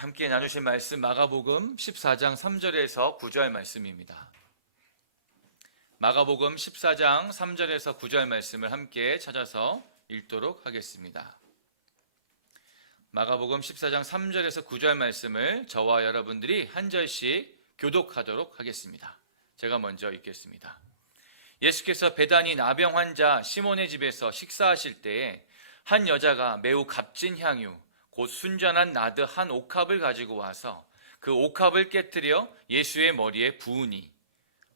함께 나누실 말씀 마가복음 14장 3절에서 9절 말씀입니다. 마가복음 14장 3절에서 9절 말씀을 함께 찾아서 읽도록 하겠습니다. 마가복음 14장 3절에서 9절 말씀을 저와 여러분들이 한 절씩 교독하도록 하겠습니다. 제가 먼저 읽겠습니다. 예수께서 베다니 나병 환자 시몬의 집에서 식사하실 때에 한 여자가 매우 값진 향유 곧 순전한 나드 한 옥합을 가지고 와서 그 옥합을 깨뜨려 예수의 머리에 부으니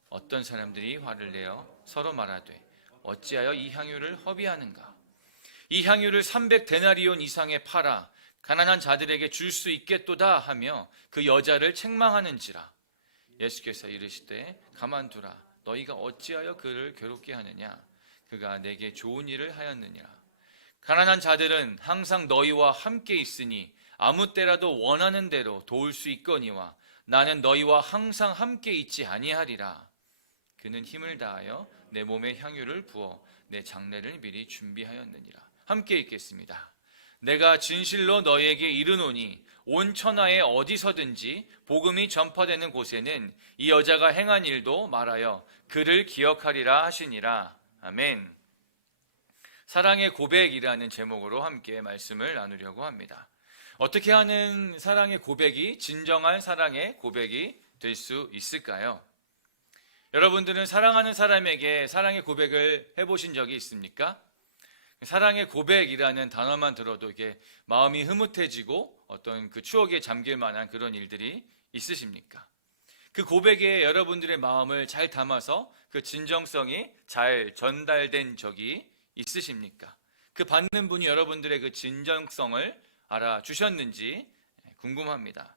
어떤 사람들이 화를 내어 서로 말하되 어찌하여 이 향유를 허비하는가? 이 향유를 300데나리온 이상에 팔아 가난한 자들에게 줄 수 있겠도다 하며 그 여자를 책망하는지라. 예수께서 이르시되 가만두라. 너희가 어찌하여 그를 괴롭게 하느냐? 그가 내게 좋은 일을 하였느니라. 가난한 자들은 항상 너희와 함께 있으니 아무 때라도 원하는 대로 도울 수 있거니와 나는 너희와 항상 함께 있지 아니하리라. 그는 힘을 다하여 내 몸에 향유를 부어 내 장례를 미리 준비하였느니라. 함께 읽겠습니다. 내가 진실로 너희에게 이르노니 온 천하에 어디서든지 복음이 전파되는 곳에는 이 여자가 행한 일도 말하여 그를 기억하리라 하시니라. 아멘. 사랑의 고백이라는 제목으로 함께 말씀을 나누려고 합니다. 어떻게 하는 사랑의 고백이 진정한 사랑의 고백이 될 수 있을까요? 여러분들은 사랑하는 사람에게 사랑의 고백을 해보신 적이 있습니까? 사랑의 고백이라는 단어만 들어도 이게 마음이 흐뭇해지고 어떤 그 추억에 잠길 만한 그런 일들이 있으십니까? 그 고백에 여러분들의 마음을 잘 담아서 그 진정성이 잘 전달된 적이 있으십니까? 그 받는 분이 여러분들의 그 진정성을 알아주셨는지 궁금합니다.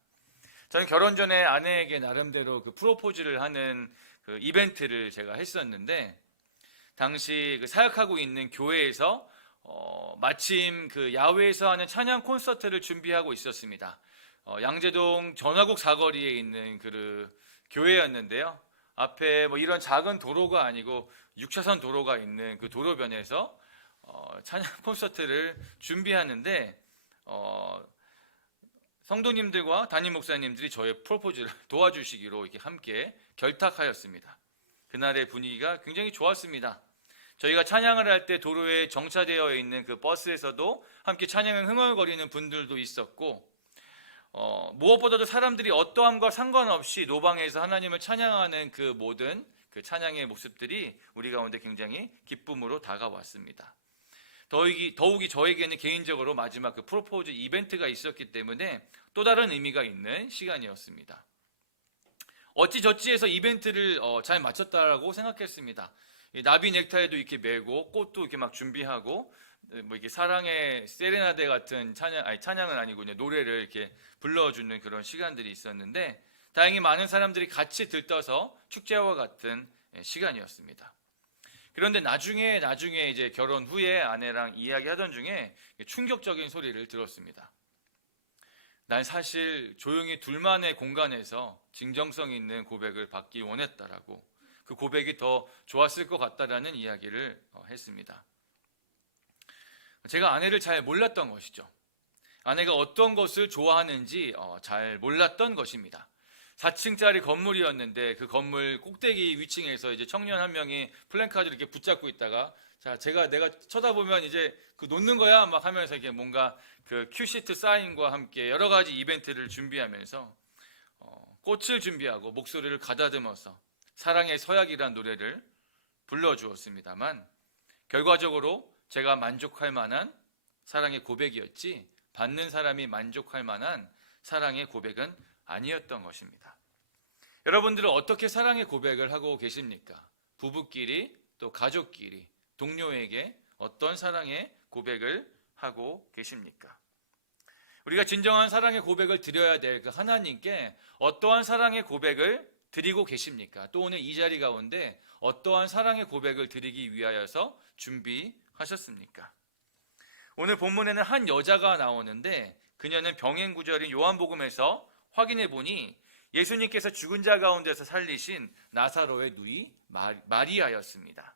저는 결혼 전에 아내에게 나름대로 그 프로포즈를 하는 그 이벤트를 제가 했었는데, 당시 그 사역하고 있는 교회에서 마침 그 야외에서 하는 찬양 콘서트를 준비하고 있었습니다. 양재동 전화국 사거리에 있는 그 교회였는데요. 앞에 뭐 이런 작은 도로가 아니고 6차선 도로가 있는 그 도로변에서 찬양 콘서트를 준비하는데 성도님들과 담임 목사님들이 저의 프로포즈를 도와주시기로 이렇게 함께 결탁하였습니다. 그날의 분위기가 굉장히 좋았습니다. 저희가 찬양을 할 때 도로에 정차되어 있는 그 버스에서도 함께 찬양을 흥얼거리는 분들도 있었고, 무엇보다도 사람들이 어떠함과 상관없이 노방에서 하나님을 찬양하는 그 모든 그 찬양의 모습들이 우리 가운데 굉장히 기쁨으로 다가왔습니다. 더욱이 저에게는 개인적으로 마지막 그 프로포즈 이벤트가 있었기 때문에 또 다른 의미가 있는 시간이었습니다. 어찌저찌해서 이벤트를 잘 마쳤다라고 생각했습니다. 나비 넥타이도 이렇게 메고 꽃도 이렇게 막 준비하고 뭐 이렇게 사랑의 세레나데 같은 찬양은 아니고 노래를 이렇게 불러주는 그런 시간들이 있었는데, 다행히 많은 사람들이 같이 들떠서 축제와 같은 시간이었습니다. 그런데 나중에 이제 결혼 후에 아내랑 이야기하던 중에 충격적인 소리를 들었습니다. 난 사실 조용히 둘만의 공간에서 진정성 있는 고백을 받기 원했다라고, 그 고백이 더 좋았을 것 같다라는 이야기를 했습니다. 제가 아내를 잘 몰랐던 것이죠. 아내가 어떤 것을 좋아하는지 잘 몰랐던 것입니다. 4층짜리 건물이었는데 그 건물 꼭대기 위층에서 이제 청년 한 명이 플랜카드를 이렇게 붙잡고 있다가, 자, 내가 쳐다보면 이제 그 놓는 거야 막 하면서 이게 뭔가 그 큐시트 사인과 함께 여러 가지 이벤트를 준비하면서 꽃을 준비하고 목소리를 가다듬어서 사랑의 서약이란 노래를 불러주었습니다만, 결과적으로 제가 만족할 만한 사랑의 고백이었지 받는 사람이 만족할 만한 사랑의 고백은 아니었던 것입니다. 여러분들은 어떻게 사랑의 고백을 하고 계십니까? 부부끼리, 또 가족끼리, 동료에게 어떤 사랑의 고백을 하고 계십니까? 우리가 진정한 사랑의 고백을 드려야 될 그 하나님께 어떠한 사랑의 고백을 드리고 계십니까? 또 오늘 이 자리 가운데 어떠한 사랑의 고백을 드리기 위하여서 준비하셨습니까? 오늘 본문에는 한 여자가 나오는데, 그녀는 병행구절인 요한복음에서 확인해 보니 예수님께서 죽은 자 가운데서 살리신 나사로의 누이 마리아였습니다.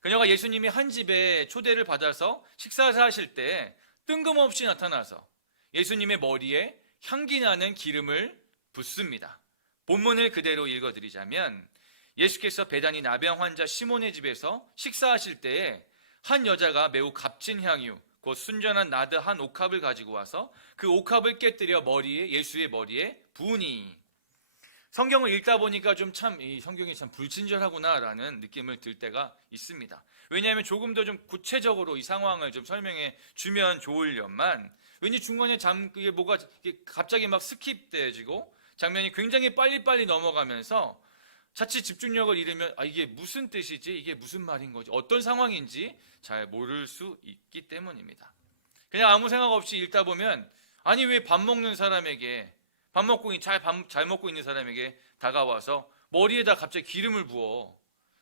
그녀가 예수님이 한 집에 초대를 받아서 식사를 하실 때 뜬금없이 나타나서 예수님의 머리에 향기 나는 기름을 붓습니다. 본문을 그대로 읽어드리자면 예수께서 베다니 나병 환자 시몬의 집에서 식사하실 때에 한 여자가 매우 값진 향유 곧 순전한 나드 한 옥합을 가지고 와서 그 옥합을 깨뜨려 예수의 머리에 부으니. 성경을 읽다 보니까 이 성경이 참 불친절하구나라는 느낌을 들 때가 있습니다. 왜냐하면 조금 더 좀 구체적으로 이 상황을 좀 설명해 주면 좋으련만 왠지 중간에 이게 뭐가 갑자기 막 스킵되어지고 장면이 굉장히 빨리빨리 넘어가면서 자칫 집중력을 잃으면 이게 무슨 뜻이지? 이게 무슨 말인 거지? 어떤 상황인지 잘 모를 수 있기 때문입니다. 그냥 아무 생각 없이 읽다 보면 아니 왜 밥 먹는 사람에게 잘 먹고 있는 사람에게 다가와서 머리에다 갑자기 기름을 부어.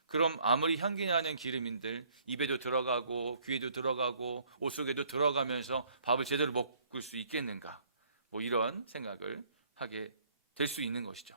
그럼 아무리 향기 나는 기름인들 입에도 들어가고 귀에도 들어가고 옷 속에도 들어가면서 밥을 제대로 먹을 수 있겠는가? 뭐 이런 생각을 하게 될 수 있는 것이죠.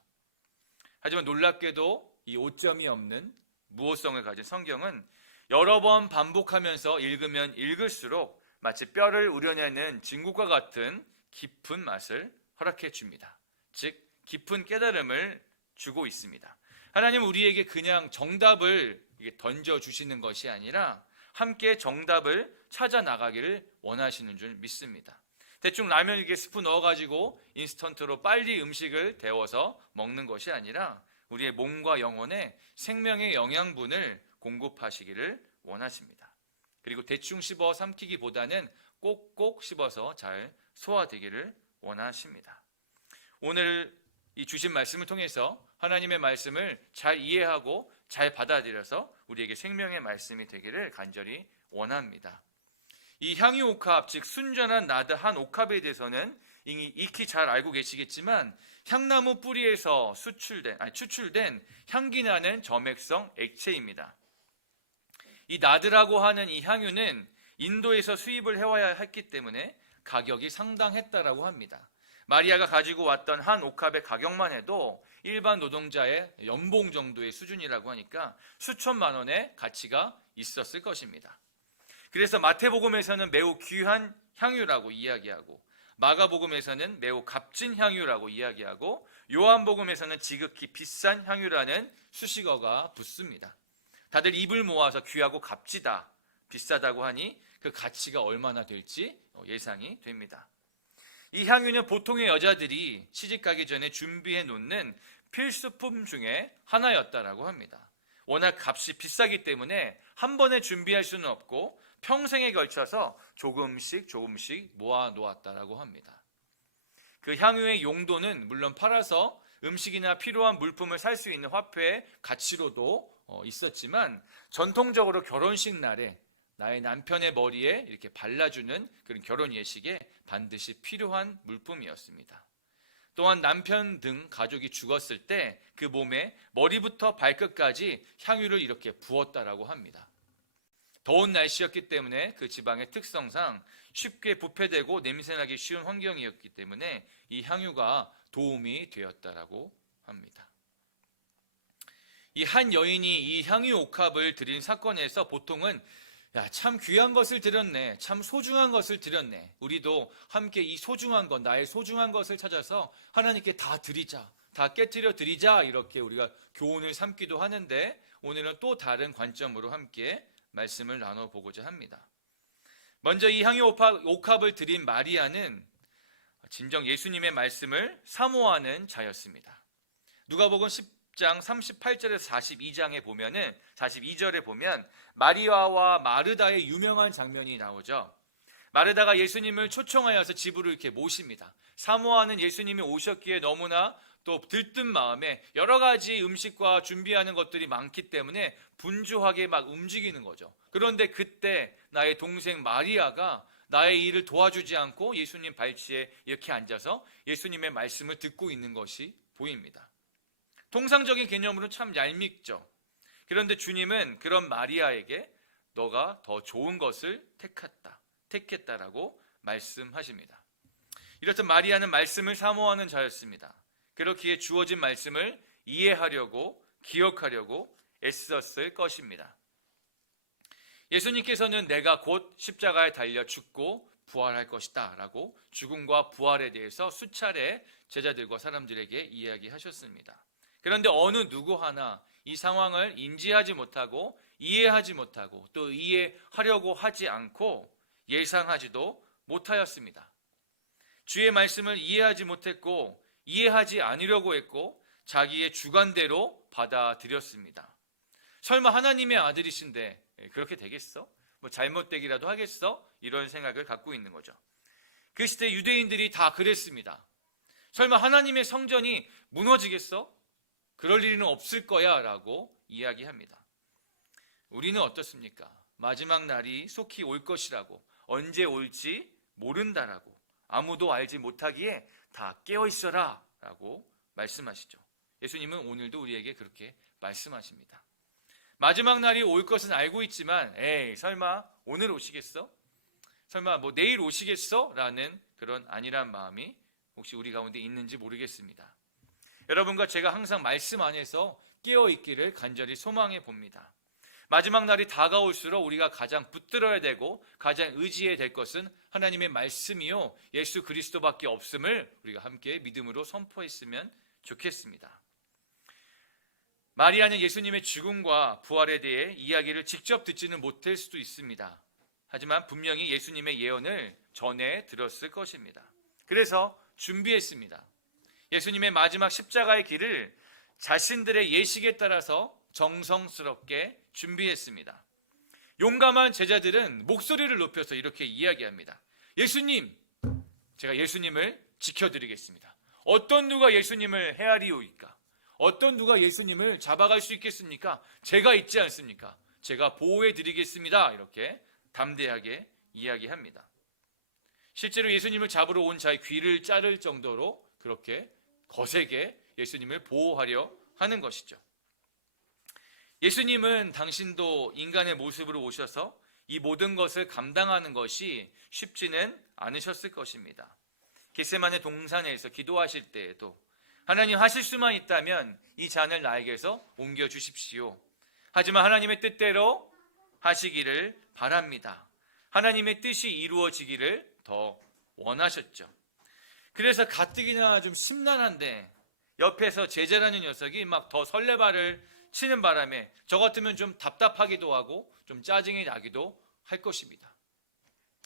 하지만 놀랍게도 이 오점이 없는 무호성을 가진 성경은 여러 번 반복하면서 읽으면 읽을수록 마치 뼈를 우려내는 진국과 같은 깊은 맛을 허락해 줍니다. 즉 깊은 깨달음을 주고 있습니다. 하나님은 우리에게 그냥 정답을 던져주시는 것이 아니라 함께 정답을 찾아 나가기를 원하시는 줄 믿습니다. 대충 라면 이렇게 스프 넣어가지고 인스턴트로 빨리 음식을 데워서 먹는 것이 아니라 우리의 몸과 영혼에 생명의 영양분을 공급하시기를 원하십니다. 그리고 대충 씹어 삼키기보다는 꼭꼭 씹어서 잘 소화되기를 원하십니다. 오늘 이 주신 말씀을 통해서 하나님의 말씀을 잘 이해하고 잘 받아들여서 우리에게 생명의 말씀이 되기를 간절히 원합니다. 이 향유 옥합, 즉 순전한 나드 한 옥합에 대해서는 이미 익히 잘 알고 계시겠지만 향나무 뿌리에서 추출된 향기 나는 점액성 액체입니다. 이 나드라고 하는 이 향유는 인도에서 수입을 해와야 했기 때문에 가격이 상당했다라고 합니다. 마리아가 가지고 왔던 한 옥합의 가격만 해도 일반 노동자의 연봉 정도의 수준이라고 하니까 수천만 원의 가치가 있었을 것입니다. 그래서 마태복음에서는 매우 귀한 향유라고 이야기하고 마가복음에서는 매우 값진 향유라고 이야기하고 요한복음에서는 지극히 비싼 향유라는 수식어가 붙습니다. 다들 입을 모아서 귀하고 값지다, 비싸다고 하니 그 가치가 얼마나 될지 예상이 됩니다. 이 향유는 보통의 여자들이 시집가기 전에 준비해 놓는 필수품 중에 하나였다라고 합니다. 워낙 값이 비싸기 때문에 한 번에 준비할 수는 없고 평생에 걸쳐서 조금씩 모아 놓았다라고 합니다. 그 향유의 용도는 물론 팔아서 음식이나 필요한 물품을 살 수 있는 화폐의 가치로도 있었지만 전통적으로 결혼식 날에 나의 남편의 머리에 이렇게 발라주는 그런 결혼 예식에 반드시 필요한 물품이었습니다. 또한 남편 등 가족이 죽었을 때 그 몸에 머리부터 발끝까지 향유를 이렇게 부었다라고 합니다. 더운 날씨였기 때문에 그 지방의 특성상 쉽게 부패되고 냄새나기 쉬운 환경이었기 때문에 이 향유가 도움이 되었다라고 합니다. 이 한 여인이 이 향유 옥합을 드린 사건에서 보통은 참 귀한 것을 드렸네, 참 소중한 것을 드렸네, 우리도 함께 이 소중한 것, 나의 소중한 것을 찾아서 하나님께 다 드리자, 다 깨뜨려 드리자, 이렇게 우리가 교훈을 삼기도 하는데 오늘은 또 다른 관점으로 함께 말씀을 나눠보고자 합니다. 먼저 이 향유 옥합을 드린 마리아는 진정 예수님의 말씀을 사모하는 자였습니다. 누가복음 10장 38절에서 42절에 보면 마리아와 마르다의 유명한 장면이 나오죠. 마르다가 예수님을 초청하여서 집으로 이렇게 모십니다. 사모하는 예수님이 오셨기에 너무나 또 들뜬 마음에 여러 가지 음식과 준비하는 것들이 많기 때문에 분주하게 막 움직이는 거죠. 그런데 그때 나의 동생 마리아가 나의 일을 도와주지 않고 예수님 발치에 이렇게 앉아서 예수님의 말씀을 듣고 있는 것이 보입니다. 통상적인 개념으로 참 얄밉죠. 그런데 주님은 그런 마리아에게 너가 더 좋은 것을 택했다라고 말씀하십니다. 이렇듯 마리아는 말씀을 사모하는 자였습니다. 그렇기에 주어진 말씀을 이해하려고 기억하려고 애썼을 것입니다. 예수님께서는 내가 곧 십자가에 달려 죽고 부활할 것이다 라고 죽음과 부활에 대해서 수차례 제자들과 사람들에게 이야기하셨습니다. 그런데 어느 누구 하나 이 상황을 인지하지 못하고 이해하지 못하고 또 이해하려고 하지 않고 예상하지도 못하였습니다. 주의 말씀을 이해하지 못했고 이해하지 않으려고 했고 자기의 주관대로 받아들였습니다. 설마 하나님의 아들이신데 그렇게 되겠어? 뭐 잘못되기라도 하겠어? 이런 생각을 갖고 있는 거죠. 그 시대 유대인들이 다 그랬습니다. 설마 하나님의 성전이 무너지겠어? 그럴 일은 없을 거야 라고 이야기합니다. 우리는 어떻습니까? 마지막 날이 속히 올 것이라고, 언제 올지 모른다라고, 아무도 알지 못하기에 다 깨어있어라 라고 말씀하시죠. 예수님은 오늘도 우리에게 그렇게 말씀하십니다. 마지막 날이 올 것은 알고 있지만 에이 설마 오늘 오시겠어? 설마 뭐 내일 오시겠어? 라는 그런 안일한 마음이 혹시 우리 가운데 있는지 모르겠습니다. 여러분과 제가 항상 말씀 안에서 깨어있기를 간절히 소망해 봅니다. 마지막 날이 다가올수록 우리가 가장 붙들어야 되고 가장 의지해야 될 것은 하나님의 말씀이요 예수 그리스도밖에 없음을 우리가 함께 믿음으로 선포했으면 좋겠습니다. 마리아는 예수님의 죽음과 부활에 대해 이야기를 직접 듣지는 못할 수도 있습니다. 하지만 분명히 예수님의 예언을 전해 들었을 것입니다. 그래서 준비했습니다. 예수님의 마지막 십자가의 길을 자신들의 예식에 따라서 정성스럽게 준비했습니다. 용감한 제자들은 목소리를 높여서 이렇게 이야기합니다. 예수님, 제가 예수님을 지켜드리겠습니다. 어떤 누가 예수님을 헤아리오이까? 어떤 누가 예수님을 잡아갈 수 있겠습니까? 제가 있지 않습니까? 제가 보호해드리겠습니다. 이렇게 담대하게 이야기합니다. 실제로 예수님을 잡으러 온 자의 귀를 자를 정도로 그렇게 거세게 예수님을 보호하려 하는 것이죠. 예수님은 당신도 인간의 모습으로 오셔서 이 모든 것을 감당하는 것이 쉽지는 않으셨을 것입니다. 겟세마네 동산에서 기도하실 때에도 하나님 하실 수만 있다면 이 잔을 나에게서 옮겨주십시오. 하지만 하나님의 뜻대로 하시기를 바랍니다. 하나님의 뜻이 이루어지기를 더 원하셨죠. 그래서 가뜩이나 좀 심란한데 옆에서 제자라는 녀석이 막 더 설레발을 치는 바람에 저 같으면 좀 답답하기도 하고 좀 짜증이 나기도 할 것입니다.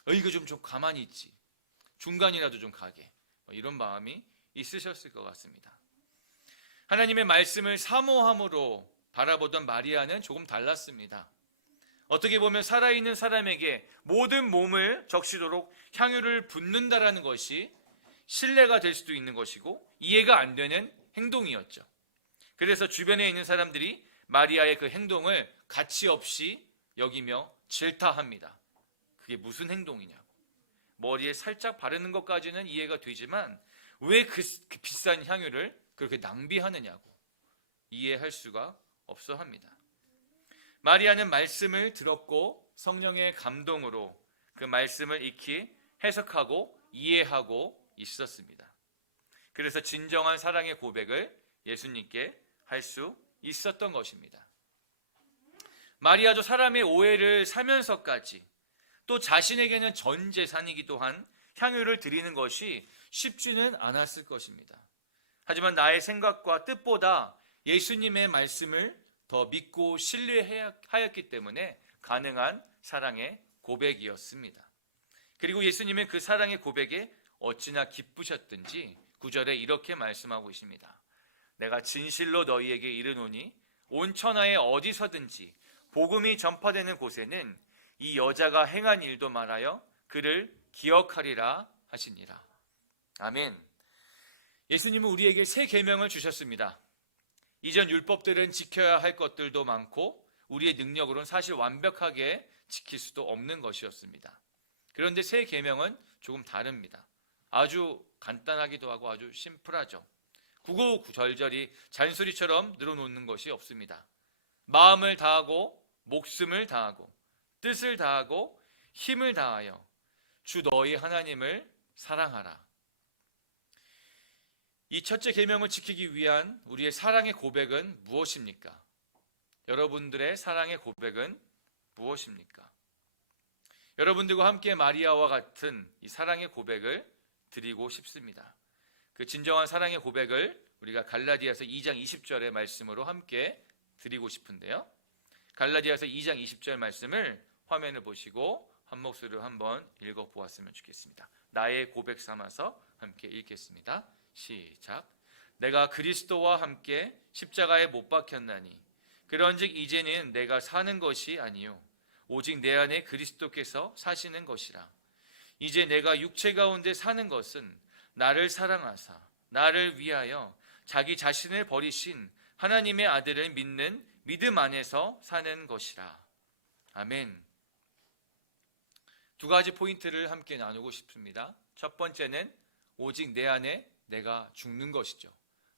이거 좀 가만히 있지. 중간이라도 좀 가게. 이런 마음이 있으셨을 것 같습니다. 하나님의 말씀을 사모함으로 바라보던 마리아는 조금 달랐습니다. 어떻게 보면 살아있는 사람에게 모든 몸을 적시도록 향유를 붓는다라는 것이 신뢰가 될 수도 있는 것이고 이해가 안 되는 행동이었죠. 그래서 주변에 있는 사람들이 마리아의 그 행동을 가치 없이 여기며 질타합니다. 그게 무슨 행동이냐고. 머리에 살짝 바르는 것까지는 이해가 되지만 왜 그 비싼 향유를 그렇게 낭비하느냐고 이해할 수가 없어 합니다. 마리아는 말씀을 들었고 성령의 감동으로 그 말씀을 익히 해석하고 이해하고 있었습니다. 그래서 진정한 사랑의 고백을 예수님께 할 수 있었던 것입니다. 마리아도 사람의 오해를 사면서까지 또 자신에게는 전 재산이기도 한 향유를 드리는 것이 쉽지는 않았을 것입니다. 하지만 나의 생각과 뜻보다 예수님의 말씀을 더 믿고 신뢰하였기 때문에 가능한 사랑의 고백이었습니다. 그리고 예수님은 그 사랑의 고백에 어찌나 기쁘셨든지 9절에 이렇게 말씀하고 있습니다. 내가 진실로 너희에게 이르노니 온 천하에 어디서든지 복음이 전파되는 곳에는 이 여자가 행한 일도 말하여 그를 기억하리라 하시니라. 아멘. 예수님은 우리에게 새 계명을 주셨습니다. 이전 율법들은 지켜야 할 것들도 많고 우리의 능력으로는 사실 완벽하게 지킬 수도 없는 것이었습니다. 그런데 새 계명은 조금 다릅니다. 아주 간단하기도 하고 아주 심플하죠. 구구절절히 잔소리처럼 늘어놓는 것이 없습니다. 마음을 다하고 목숨을 다하고 뜻을 다하고 힘을 다하여 주 너희 하나님을 사랑하라. 이 첫째 계명을 지키기 위한 우리의 사랑의 고백은 무엇입니까? 여러분들의 사랑의 고백은 무엇입니까? 여러분들과 함께 마리아와 같은 이 사랑의 고백을 드리고 싶습니다. 그 진정한 사랑의 고백을 우리가 갈라디아서 2장 20절의 말씀으로 함께 드리고 싶은데요. 갈라디아서 2장 20절 말씀을 화면을 보시고 한 목소리로 한번 읽어보았으면 좋겠습니다. 나의 고백 삼아서 함께 읽겠습니다. 시작. 내가 그리스도와 함께 십자가에 못 박혔나니 그런즉 이제는 내가 사는 것이 아니요 오직 내 안에 그리스도께서 사시는 것이라. 이제 내가 육체 가운데 사는 것은 나를 사랑하사 나를 위하여 자기 자신을 버리신 하나님의 아들을 믿는 믿음 안에서 사는 것이라. 아멘. 두 가지 포인트를 함께 나누고 싶습니다. 첫 번째는 오직 내 안에 내가 죽는 것이죠.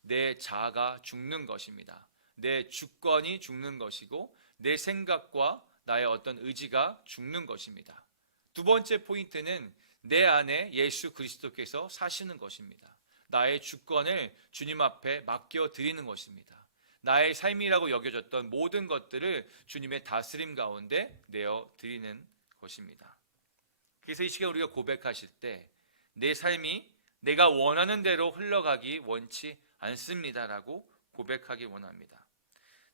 내 자아가 죽는 것입니다. 내 주권이 죽는 것이고 내 생각과 나의 어떤 의지가 죽는 것입니다. 두 번째 포인트는 내 안에 예수 그리스도께서 사시는 것입니다. 나의 주권을 주님 앞에 맡겨드리는 것입니다. 나의 삶이라고 여겨졌던 모든 것들을 주님의 다스림 가운데 내어드리는 것입니다. 그래서 이 시간 우리가 고백하실 때 내 삶이 내가 원하는 대로 흘러가기 원치 않습니다라고 고백하기 원합니다.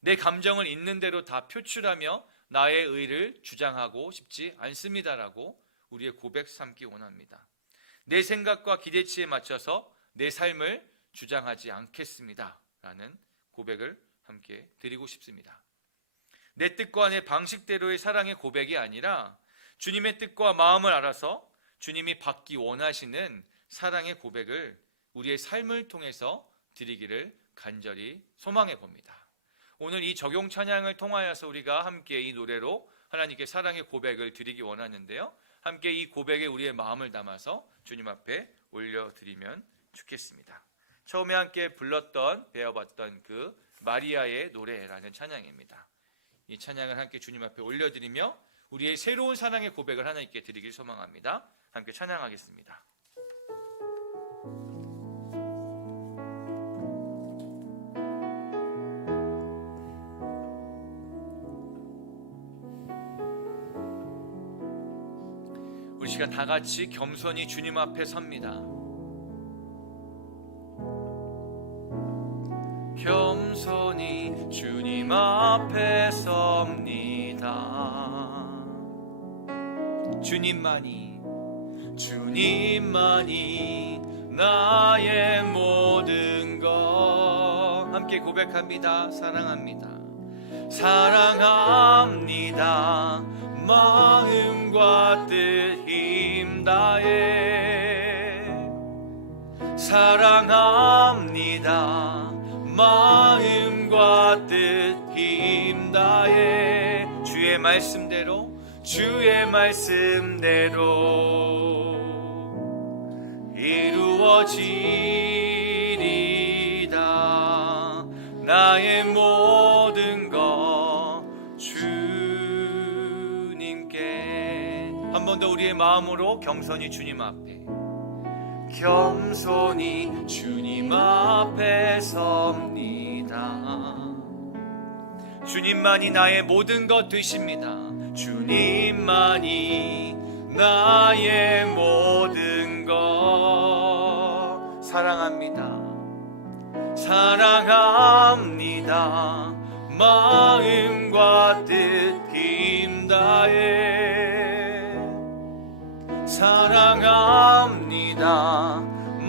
내 감정을 있는 대로 다 표출하며 나의 의를 주장하고 싶지 않습니다라고 우리의 고백 삼기 원합니다. 내 생각과 기대치에 맞춰서 내 삶을 주장하지 않겠습니다라는 고백을 함께 드리고 싶습니다. 내 뜻과 내 방식대로의 사랑의 고백이 아니라 주님의 뜻과 마음을 알아서 주님이 받기 원하시는 사랑의 고백을 우리의 삶을 통해서 드리기를 간절히 소망해 봅니다. 오늘 이 적용 찬양을 통하여서 우리가 함께 이 노래로 하나님께 사랑의 고백을 드리기 원하는데요. 함께 이 고백에 우리의 마음을 담아서 주님 앞에 올려드리면 좋겠습니다. 처음에 함께 불렀던 배워봤던 그 마리아의 노래라는 찬양입니다. 이 찬양을 함께 주님 앞에 올려드리며 우리의 새로운 사랑의 고백을 하나님께 드리길 소망합니다. 함께 찬양하겠습니다. 우리 시간 다 같이 겸손히 주님 앞에 섭니다. 겸손히 주님 앞에 섭니다. 주님만이 나의 모든 것. 함께 고백합니다. 사랑합니다. 마음과 뜻 힘 다해 사랑합니다. 마음과 뜻 힘 다해 주의 말씀대로 이루어지리다. 나의 모든 것 주님께. 한 번 더 우리의 마음으로 겸손히 주님 앞에 섭니다. 주님만이 나의 모든 것 되십니다. 주님만이 나의 모든 것. 사랑합니다. 마음과 뜻 힘 다해 사랑합니다.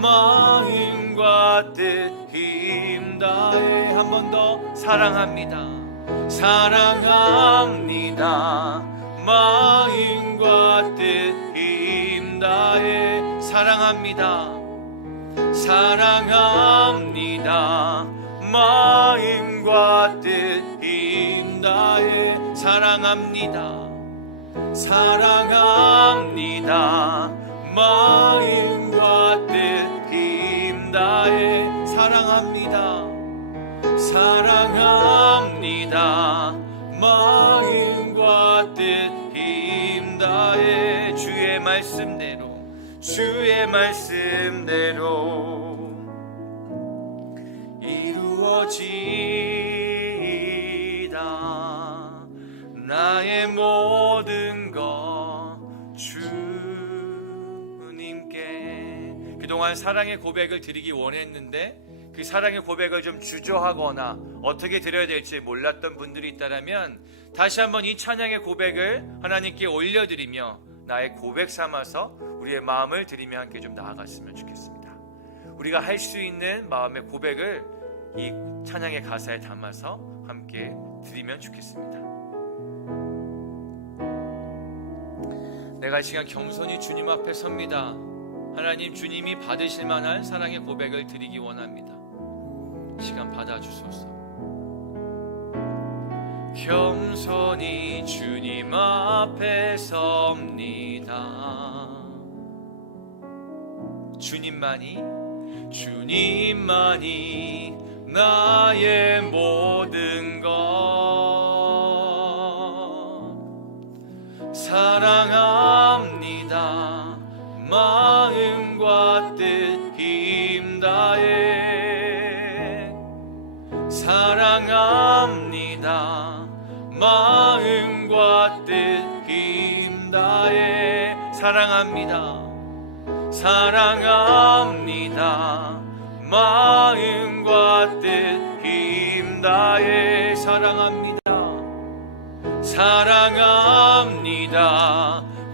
마음과 뜻 힘 다해. 한 번 더 사랑합니다. 마음과 뜻 힘 다해 사랑합니다. 마음과 뜻 힘 다해 사랑합니다. 마음과 뜻 힘 다해 사랑합니다. 마음과 뜻 힘 다해 주의 말씀대로 이루어지다. 나의 모든 것 그동안 사랑의 고백을 드리기 원했는데 그 사랑의 고백을 좀 주저하거나 어떻게 드려야 될지 몰랐던 분들이 있다면 다시 한번 이 찬양의 고백을 하나님께 올려드리며 나의 고백 삼아서 우리의 마음을 드리며 함께 좀 나아갔으면 좋겠습니다. 우리가 할 수 있는 마음의 고백을 이 찬양의 가사에 담아서 함께 드리면 좋겠습니다. 내가 이 시간 겸손히 주님 앞에 섭니다. 하나님, 주님이 받으실 만한 사랑의 고백을 드리기 원합니다. 시간 받아주소서. 겸손히 주님 앞에 섭니다. 주님만이 나의 모든 것 사랑합니다. 마음과 뜻 힘다해 사랑합니다. 마음과 뜻 힘다해 사랑합니다. 사랑합니다. 마음과 뜻 힘다해 사랑합니다. 사랑합니다.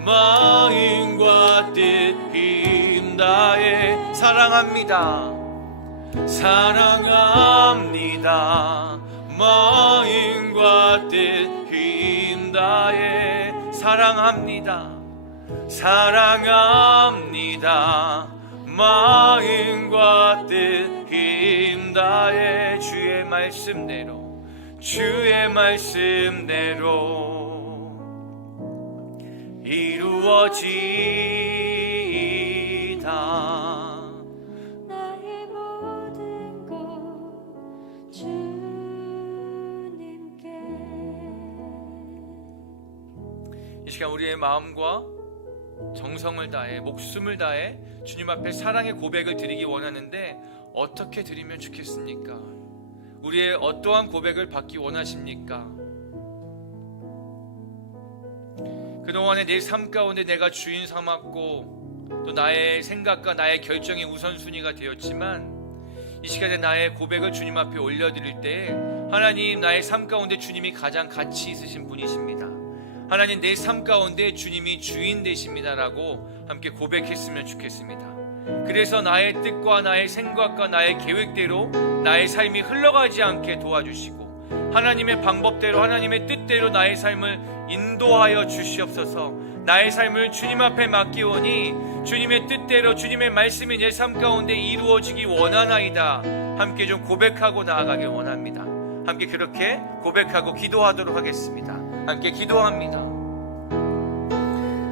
마음과 뜻 힘다해 사랑합니다. 사랑합니다. 마음과 뜻 힘다해 사랑합니다. 사랑합니다. 마음과 뜻 힘다해 주의 말씀대로 이루어지다. 나의 모든 것 주님께. 이 시간 우리의 마음과 정성을 다해 목숨을 다해 주님 앞에 사랑의 고백을 드리기 원하는데 어떻게 드리면 좋겠습니까? 우리의 어떠한 고백을 받기 원하십니까? 그동안에 내 삶 가운데 내가 주인 삼았고 또 나의 생각과 나의 결정이 우선순위가 되었지만 이 시간에 나의 고백을 주님 앞에 올려드릴 때 하나님, 나의 삶 가운데 주님이 가장 가치 있으신 분이십니다. 하나님, 내 삶 가운데 주님이 주인 되십니다라고 함께 고백했으면 좋겠습니다. 그래서 나의 뜻과 나의 생각과 나의 계획대로 나의 삶이 흘러가지 않게 도와주시고 하나님의 방법대로 하나님의 뜻대로 나의 삶을 인도하여 주시옵소서. 나의 삶을 주님 앞에 맡기오니 주님의 뜻대로 주님의 말씀이 내 삶 가운데 이루어지기 원하나이다. 함께 좀 고백하고 나아가길 원합니다. 함께 그렇게 고백하고 기도하도록 하겠습니다. 함께 기도합니다.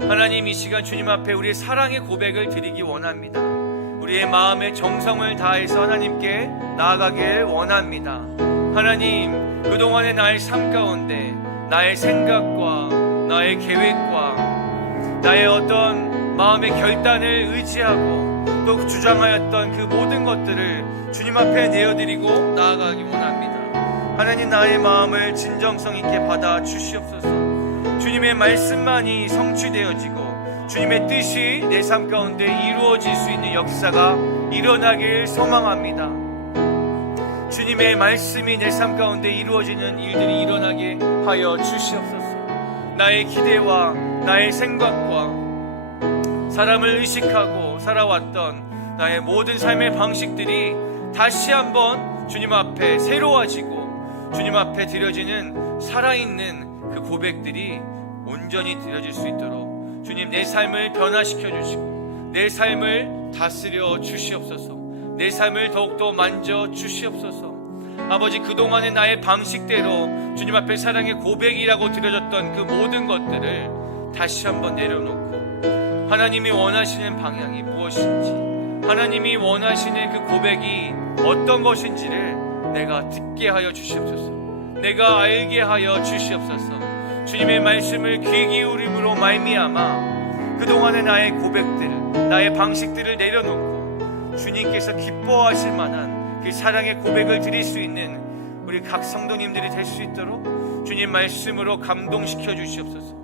하나님, 이 시간 주님 앞에 우리의 사랑의 고백을 드리기 원합니다. 우리의 마음의 정성을 다해서 하나님께 나아가길 원합니다. 하나님, 그동안의 나의 삶 가운데 나의 생각과 나의 계획과 나의 어떤 마음의 결단을 의지하고 또 주장하였던 그 모든 것들을 주님 앞에 내어드리고 나아가기 원합니다. 하나님, 나의 마음을 진정성 있게 받아 주시옵소서. 주님의 말씀만이 성취되어지고 주님의 뜻이 내 삶 가운데 이루어질 수 있는 역사가 일어나길 소망합니다. 주님의 말씀이 내 삶 가운데 이루어지는 일들이 일어나게 하여 주시옵소서. 나의 기대와 나의 생각과 사람을 의식하고 살아왔던 나의 모든 삶의 방식들이 다시 한번 주님 앞에 새로워지고 주님 앞에 드려지는 살아있는 그 고백들이 온전히 드려질 수 있도록 주님, 내 삶을 변화시켜 주시고 내 삶을 다스려 주시옵소서. 내 삶을 더욱더 만져 주시옵소서. 아버지, 그동안의 나의 방식대로 주님 앞에 사랑의 고백이라고 드려졌던 그 모든 것들을 다시 한번 내려놓고 하나님이 원하시는 방향이 무엇인지, 하나님이 원하시는 그 고백이 어떤 것인지를 내가 듣게 하여 주시옵소서. 내가 알게 하여 주시옵소서. 주님의 말씀을 귀 기울임으로 말미암아 그동안의 나의 고백들, 나의 방식들을 내려놓고 주님께서 기뻐하실 만한 그 사랑의 고백을 드릴 수 있는 우리 각 성도님들이 될 수 있도록 주님 말씀으로 감동시켜 주시옵소서.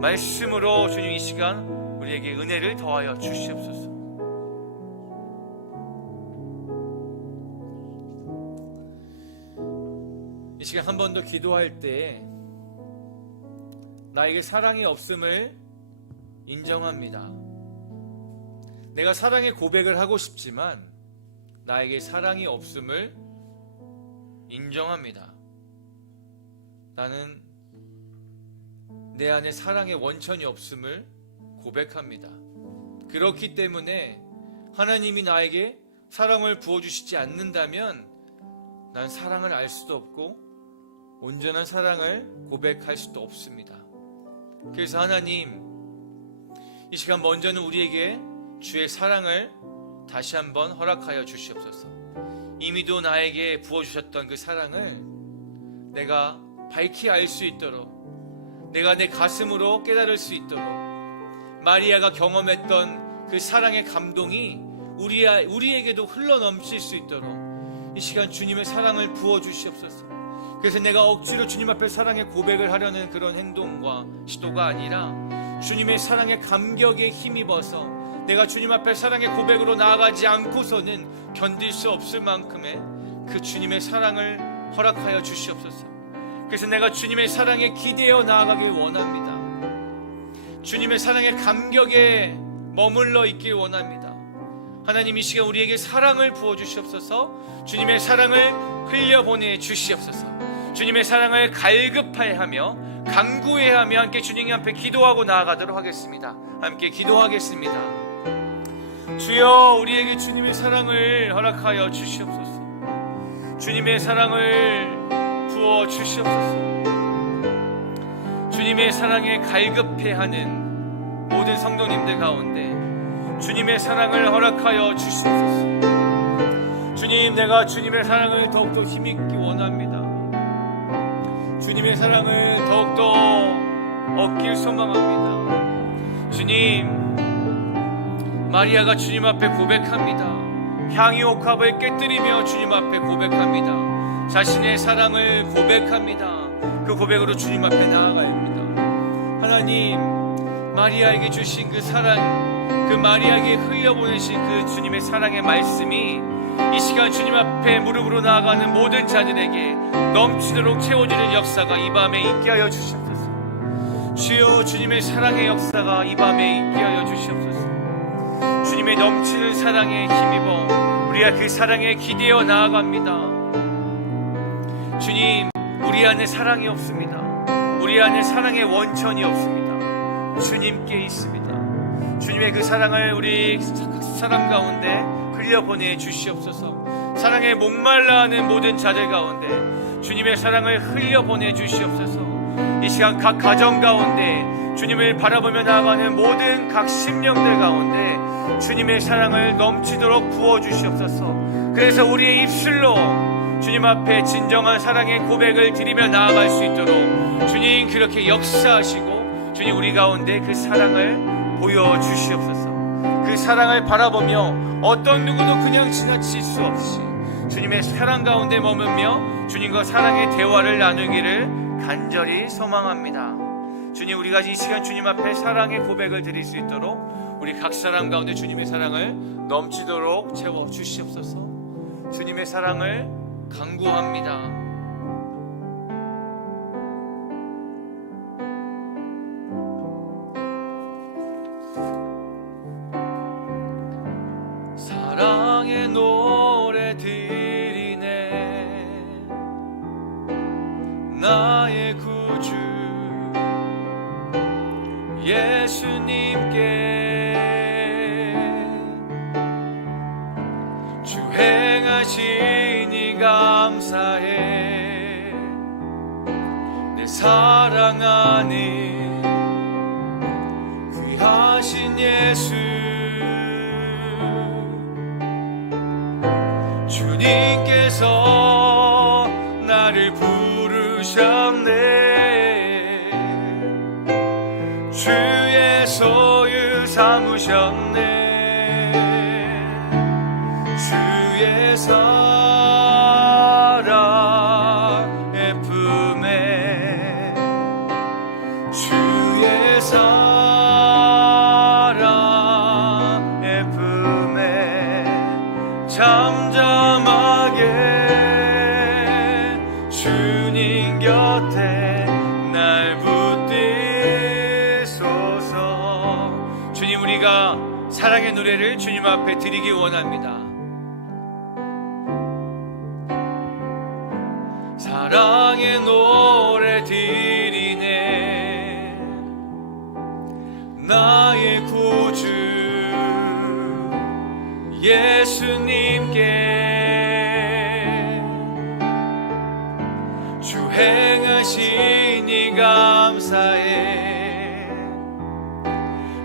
말씀으로 주님 이 시간 우리에게 은혜를 더하여 주시옵소서. 이 시간 한 번 더 기도할 때 나에게 사랑이 없음을 인정합니다. 내가 사랑의 고백을 하고 싶지만 나에게 사랑이 없음을 인정합니다. 나는 내 안에 사랑의 원천이 없음을 고백합니다. 그렇기 때문에 하나님이 나에게 사랑을 부어주시지 않는다면 난 사랑을 알 수도 없고 온전한 사랑을 고백할 수도 없습니다. 그래서 하나님, 이 시간 먼저는 우리에게 주의 사랑을 다시 한번 허락하여 주시옵소서. 이미도 나에게 부어주셨던 그 사랑을 내가 밝히 알 수 있도록, 내가 내 가슴으로 깨달을 수 있도록, 마리아가 경험했던 그 사랑의 감동이 우리에게도 흘러넘칠 수 있도록 이 시간 주님의 사랑을 부어주시옵소서. 그래서 내가 억지로 주님 앞에 사랑의 고백을 하려는 그런 행동과 시도가 아니라 주님의 사랑의 감격에 힘입어서 내가 주님 앞에 사랑의 고백으로 나아가지 않고서는 견딜 수 없을 만큼의 그 주님의 사랑을 허락하여 주시옵소서. 그래서 내가 주님의 사랑에 기대어 나아가길 원합니다. 주님의 사랑의 감격에 머물러 있길 원합니다. 하나님, 이 시간 우리에게 사랑을 부어주시옵소서. 주님의 사랑을 흘려보내 주시옵소서. 주님의 사랑을 갈급하여하며 간구해하며 함께 주님 앞에 기도하고 나아가도록 하겠습니다. 함께 기도하겠습니다. 주여, 우리에게 주님의 사랑을 허락하여 주시옵소서. 주님의 사랑을 부어 주시옵소서. 주님의 사랑에 갈급해하는 모든 성도님들 가운데 주님의 사랑을 허락하여 주시옵소서. 주님, 내가 주님의 사랑을 더욱더 힘있기 원합니다. 주님의 사랑을 더욱더 얻길 소망합니다. 주님, 마리아가 주님 앞에 고백합니다. 향유 옥합을 깨뜨리며 주님 앞에 고백합니다. 자신의 사랑을 고백합니다. 그 고백으로 주님 앞에 나아가야 합니다. 하나님, 마리아에게 주신 그 사랑, 그 마리아에게 흘려보내신 그 주님의 사랑의 말씀이 이 시간 주님 앞에 무릎으로 나아가는 모든 자들에게 넘치도록 채워지는 역사가 이 밤에 있게 하여 주시옵소서. 주여, 주님의 사랑의 역사가 이 밤에 있게 하여 주시옵소서. 주님의 넘치는 사랑에 힘입어 우리가 그 사랑에 기대어 나아갑니다. 주님, 우리 안에 사랑이 없습니다. 우리 안에 사랑의 원천이 없습니다. 주님께 있습니다. 주님의 그 사랑을 우리 사람 가운데 흘려보내 주시옵소서. 사랑에 목말라하는 모든 자들 가운데 주님의 사랑을 흘려보내 주시옵소서. 이 시간 각 가정 가운데 주님을 바라보며 나아가는 모든 각 심령들 가운데 주님의 사랑을 넘치도록 부어주시옵소서. 그래서 우리의 입술로 주님 앞에 진정한 사랑의 고백을 드리며 나아갈 수 있도록 주님 그렇게 역사하시고 주님 우리 가운데 그 사랑을 보여주시옵소서. 그 사랑을 바라보며 어떤 누구도 그냥 지나칠 수 없이 주님의 사랑 가운데 머물며 주님과 사랑의 대화를 나누기를 간절히 소망합니다. 주님, 우리가 이 시간 주님 앞에 사랑의 고백을 드릴 수 있도록 우리 각 사람 가운데 주님의 사랑을 넘치도록 채워 주시옵소서. 주님의 사랑을 간구합니다. 사랑의 노래 드리네 나의 구주 예수님께 주 행하시니 감사해 내 사랑하는 귀하신 예수 주님께서 나를 부르셨네 주의 소유 삼으셨네 주의 사랑의 품에 주의 사랑의 품에 잠잠하게 주님 노래를 주님 앞에 드리기 원합니다. 사랑의 노래 드리네 나의 구주 예수님께 주 행하시니 감사해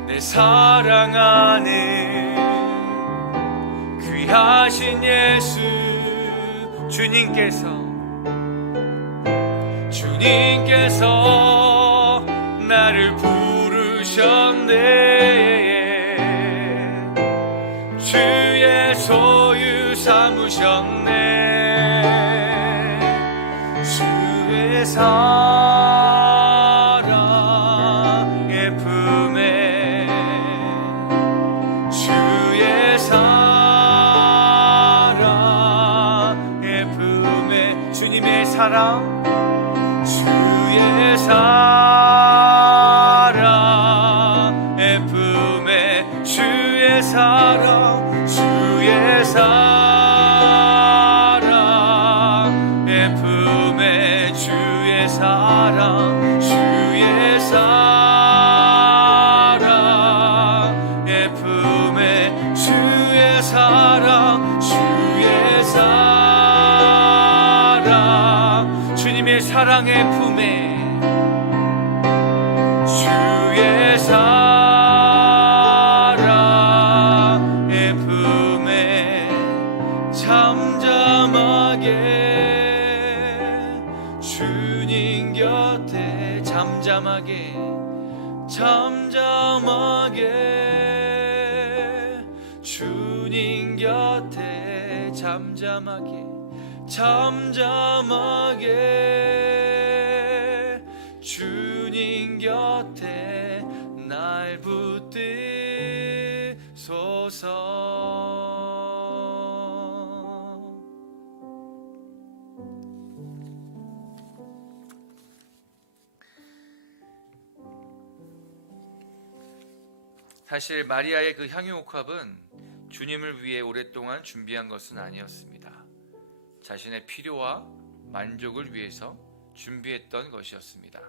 내 사랑하는 귀하신 예수 주님께서 나를 부르셨네 주의 소유 삼으셨네 주의 사랑의 품에 주의 사랑의 품에 주님의 사랑 주의 사랑의 품에 주의 사랑 주의 사랑의 품에 주의 사랑 주의 사랑의 품에 주의 사랑 주의 사랑 주님의 사랑의 품에 주의 사랑의 품에 잠잠하게 주님 곁에 잠잠하게 주님 곁에 잠잠하게 주님 곁에 날 붙드소서. 사실 마리아의 그 향유옥합은 주님을 위해 오랫동안 준비한 것은 아니었습니다. 자신의 필요와 만족을 위해서 준비했던 것이었습니다.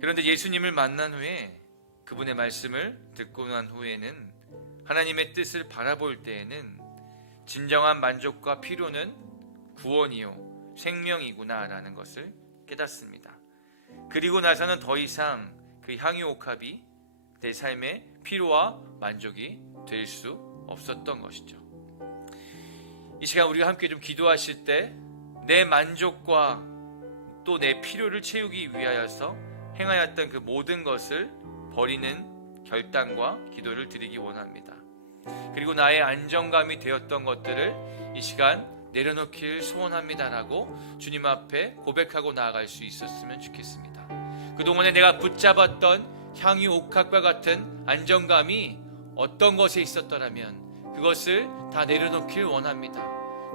그런데 예수님을 만난 후에 그분의 말씀을 듣고 난 후에는 하나님의 뜻을 바라볼 때에는 진정한 만족과 필요는 구원이요 생명이구나 라는 것을 깨닫습니다. 그리고 나서는 더 이상 그 향유옥합이 내 삶의 필요와 만족이 될 수 없었던 것이죠. 이 시간 우리가 함께 좀 기도하실 때 내 만족과 또 내 필요를 채우기 위하여서 행하였던 그 모든 것을 버리는 결단과 기도를 드리기 원합니다. 그리고 나의 안정감이 되었던 것들을 이 시간 내려놓길 소원합니다라고 주님 앞에 고백하고 나아갈 수 있었으면 좋겠습니다. 그동안에 내가 붙잡았던 향유옥합과 같은 안정감이 어떤 것에 있었더라면 그것을 다 내려놓길 원합니다.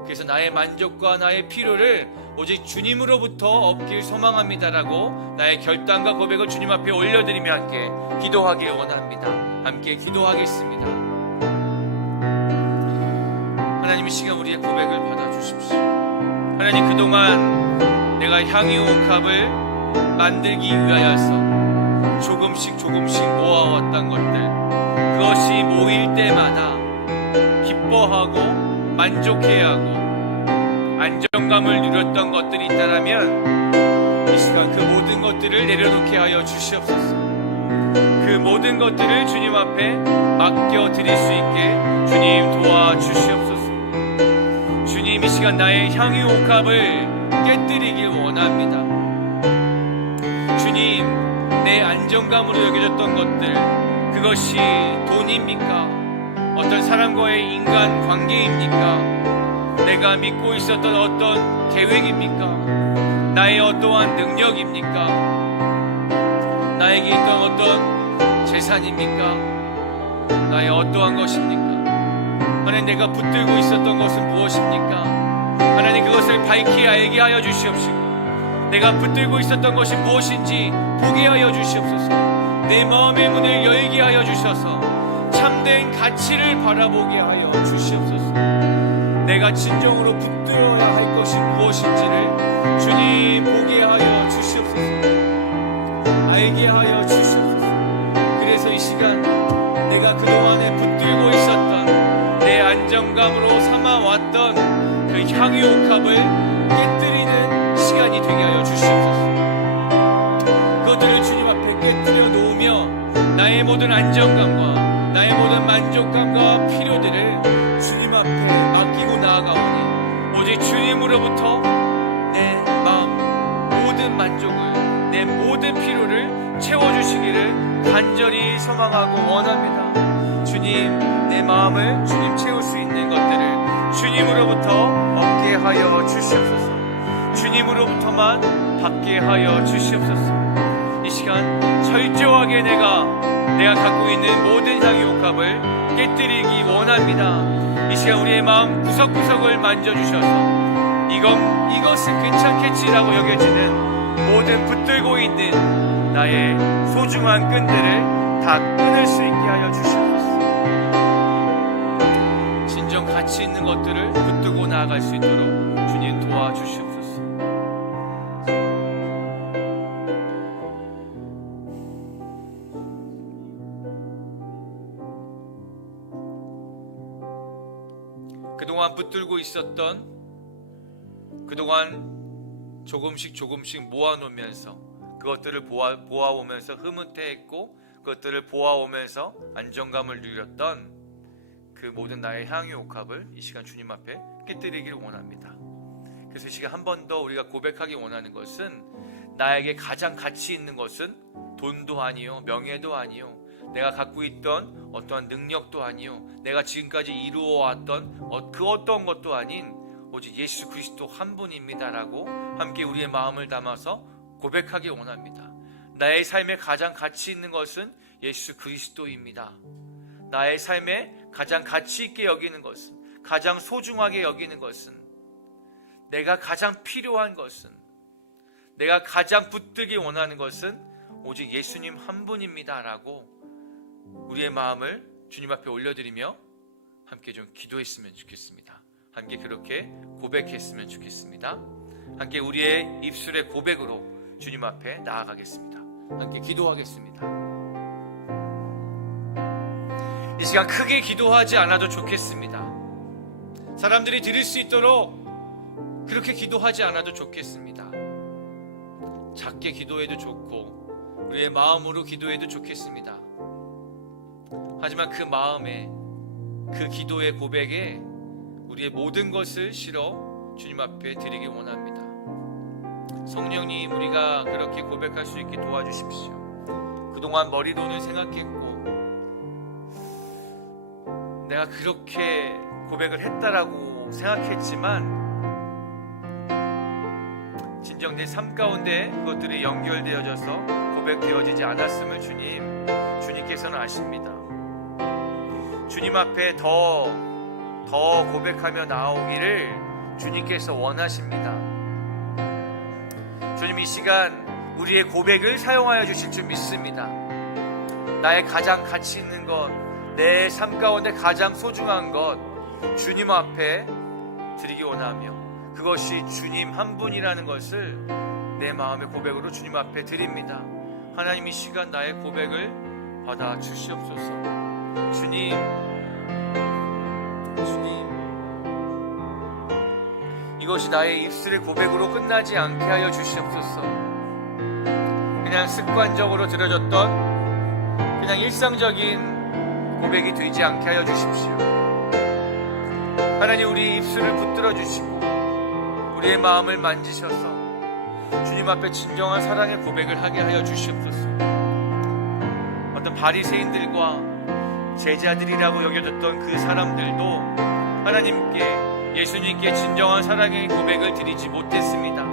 그래서 나의 만족과 나의 필요를 오직 주님으로부터 얻길 소망합니다라고 나의 결단과 고백을 주님 앞에 올려드리며 함께 기도하길 원합니다. 함께 기도하겠습니다. 하나님, 이 시간 우리의 고백을 받아주십시오. 하나님, 그동안 내가 향유옥합을 만들기 위하여서 조금씩 모아왔던 것들, 그것이 모일 때마다 기뻐하고 만족해야 하고 안정감을 누렸던 것들이 있다라면 이 시간 그 모든 것들을 내려놓게 하여 주시옵소서. 그 모든 것들을 주님 앞에 맡겨드릴 수 있게 주님 도와주시옵소서. 주님, 이 시간 나의 향유옥합을 깨뜨리길 원합니다. 주님, 내 안정감으로 여겨졌던 것들, 그것이 돈입니까? 어떤 사람과의 인간 관계입니까? 내가 믿고 있었던 어떤 계획입니까? 나의 어떠한 능력입니까? 나에게 있던 어떤 재산입니까? 나의 어떠한 것입니까? 하나님, 내가 붙들고 있었던 것은 무엇입니까? 하나님, 그것을 밝히 알게 하여 주시옵시고 내가 붙들고 있었던 것이 무엇인지 보게 하여 주시옵소서. 내 마음의 문을 열게 하여 주셔서 참된 가치를 바라보게 하여 주시옵소서. 내가 진정으로 붙들어야 할 것이 무엇인지를 주님 보게 하여 주시옵소서. 알게 하여 주시옵소서. 그래서 이 시간 내가 그동안에 붙들고 있었던 내 안정감으로 삼아왔던 그 향유옥합을 깨뜨리는 시간이 되게 하여 주시옵소서. 그것들을 주님 앞에 깨뜨려 놓으며 나의 모든 안정감과 나의 모든 만족감과 필요들을 주님 앞에 맡기고 나아가오니 오직 주님으로부터 내 마음 모든 만족을, 내 모든 필요를 채워주시기를 간절히 소망하고 원합니다. 주님, 내 마음을 주님 채울 수 있는 것들을 주님으로부터 얻게 하여 주시옵소서. 주님으로부터만 받게 하여 주시옵소서. 이 시간 철저하게 내가 갖고 있는 모든 향유옥합을 깨뜨리기 원합니다. 이 시간 우리의 마음 구석구석을 만져주셔서 이것은 괜찮겠지라고 여겨지는 모든 붙들고 있는 나의 소중한 끈들을 다 끊을 수 있게 하여 주시옵소서. 진정 가치 있는 것들을 붙들고 나아갈 수 있도록 주님 도와주시옵소서. 그동안 붙들고 있었던, 그동안 조금씩 모아놓으면서 그것들을 보아오면서 흐뭇해했고 그것들을 보아오면서 안정감을 누렸던 그 모든 나의 향유옥합을 이 시간 주님 앞에 깨뜨리기를 원합니다. 그래서 이 시간 한 번 더 우리가 고백하기 원하는 것은 나에게 가장 가치 있는 것은 돈도 아니요, 명예도 아니요, 내가 갖고 있던 어떠한 능력도 아니요, 내가 지금까지 이루어왔던 그 어떤 것도 아닌 오직 예수 그리스도 한 분입니다라고 함께 우리의 마음을 담아서 고백하기 원합니다. 나의 삶에 가장 가치 있는 것은 예수 그리스도입니다. 나의 삶에 가장 가치 있게 여기는 것은, 가장 소중하게 여기는 것은, 내가 가장 필요한 것은, 내가 가장 붙들기 원하는 것은 오직 예수님 한 분입니다라고 우리의 마음을 주님 앞에 올려드리며 함께 좀 기도했으면 좋겠습니다. 함께 그렇게 고백했으면 좋겠습니다. 함께 우리의 입술의 고백으로 주님 앞에 나아가겠습니다. 함께 기도하겠습니다. 이 시간 크게 기도하지 않아도 좋겠습니다. 사람들이 들을 수 있도록 그렇게 기도하지 않아도 좋겠습니다. 작게 기도해도 좋고 우리의 마음으로 기도해도 좋겠습니다. 하지만 그 마음에, 그 기도의 고백에 우리의 모든 것을 실어 주님 앞에 드리기 원합니다. 성령님, 우리가 그렇게 고백할 수 있게 도와주십시오. 그동안 머리로는 생각했고 내가 그렇게 고백을 했다라고 생각했지만 진정 내 삶 가운데 그것들이 연결되어져서 고백되어지지 않았음을 주님께서는 아십니다. 주님 앞에 더 고백하며 나오기를 주님께서 원하십니다. 주님, 이 시간 우리의 고백을 사용하여 주실 줄 믿습니다. 나의 가장 가치 있는 것, 내 삶 가운데 가장 소중한 것 주님 앞에 드리기 원하며 그것이 주님 한 분이라는 것을 내 마음의 고백으로 주님 앞에 드립니다. 하나님, 이 시간 나의 고백을 받아 주시옵소서. 주님, 이것이 나의 입술의 고백으로 끝나지 않게 하여 주시옵소서. 그냥 습관적으로 들어졌던 그냥 일상적인 고백이 되지 않게 하여 주십시오. 하나님, 우리 입술을 붙들어 주시고 우리의 마음을 만지셔서 주님 앞에 진정한 사랑의 고백을 하게 하여 주시옵소서. 어떤 바리새인들과 제자들이라고 여겨졌던 그 사람들도 하나님께, 예수님께 진정한 사랑의 고백을 드리지 못했습니다.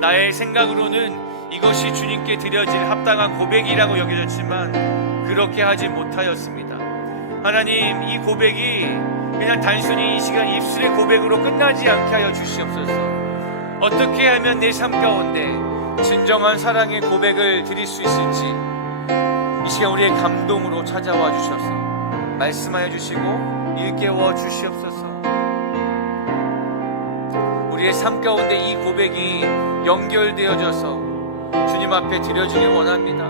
나의 생각으로는 이것이 주님께 드려질 합당한 고백이라고 여겨졌지만 그렇게 하지 못하였습니다. 하나님, 이 고백이 그냥 단순히 이 시간 입술의 고백으로 끝나지 않게 하여 주시옵소서. 어떻게 하면 내 삶 가운데 진정한 사랑의 고백을 드릴 수 있을지 이 시간 우리의 감동으로 찾아와 주셔서 말씀하여 주시고 일깨워 주시옵소서. 우리의 삶 가운데 이 고백이 연결되어져서 주님 앞에 드려지길 원합니다.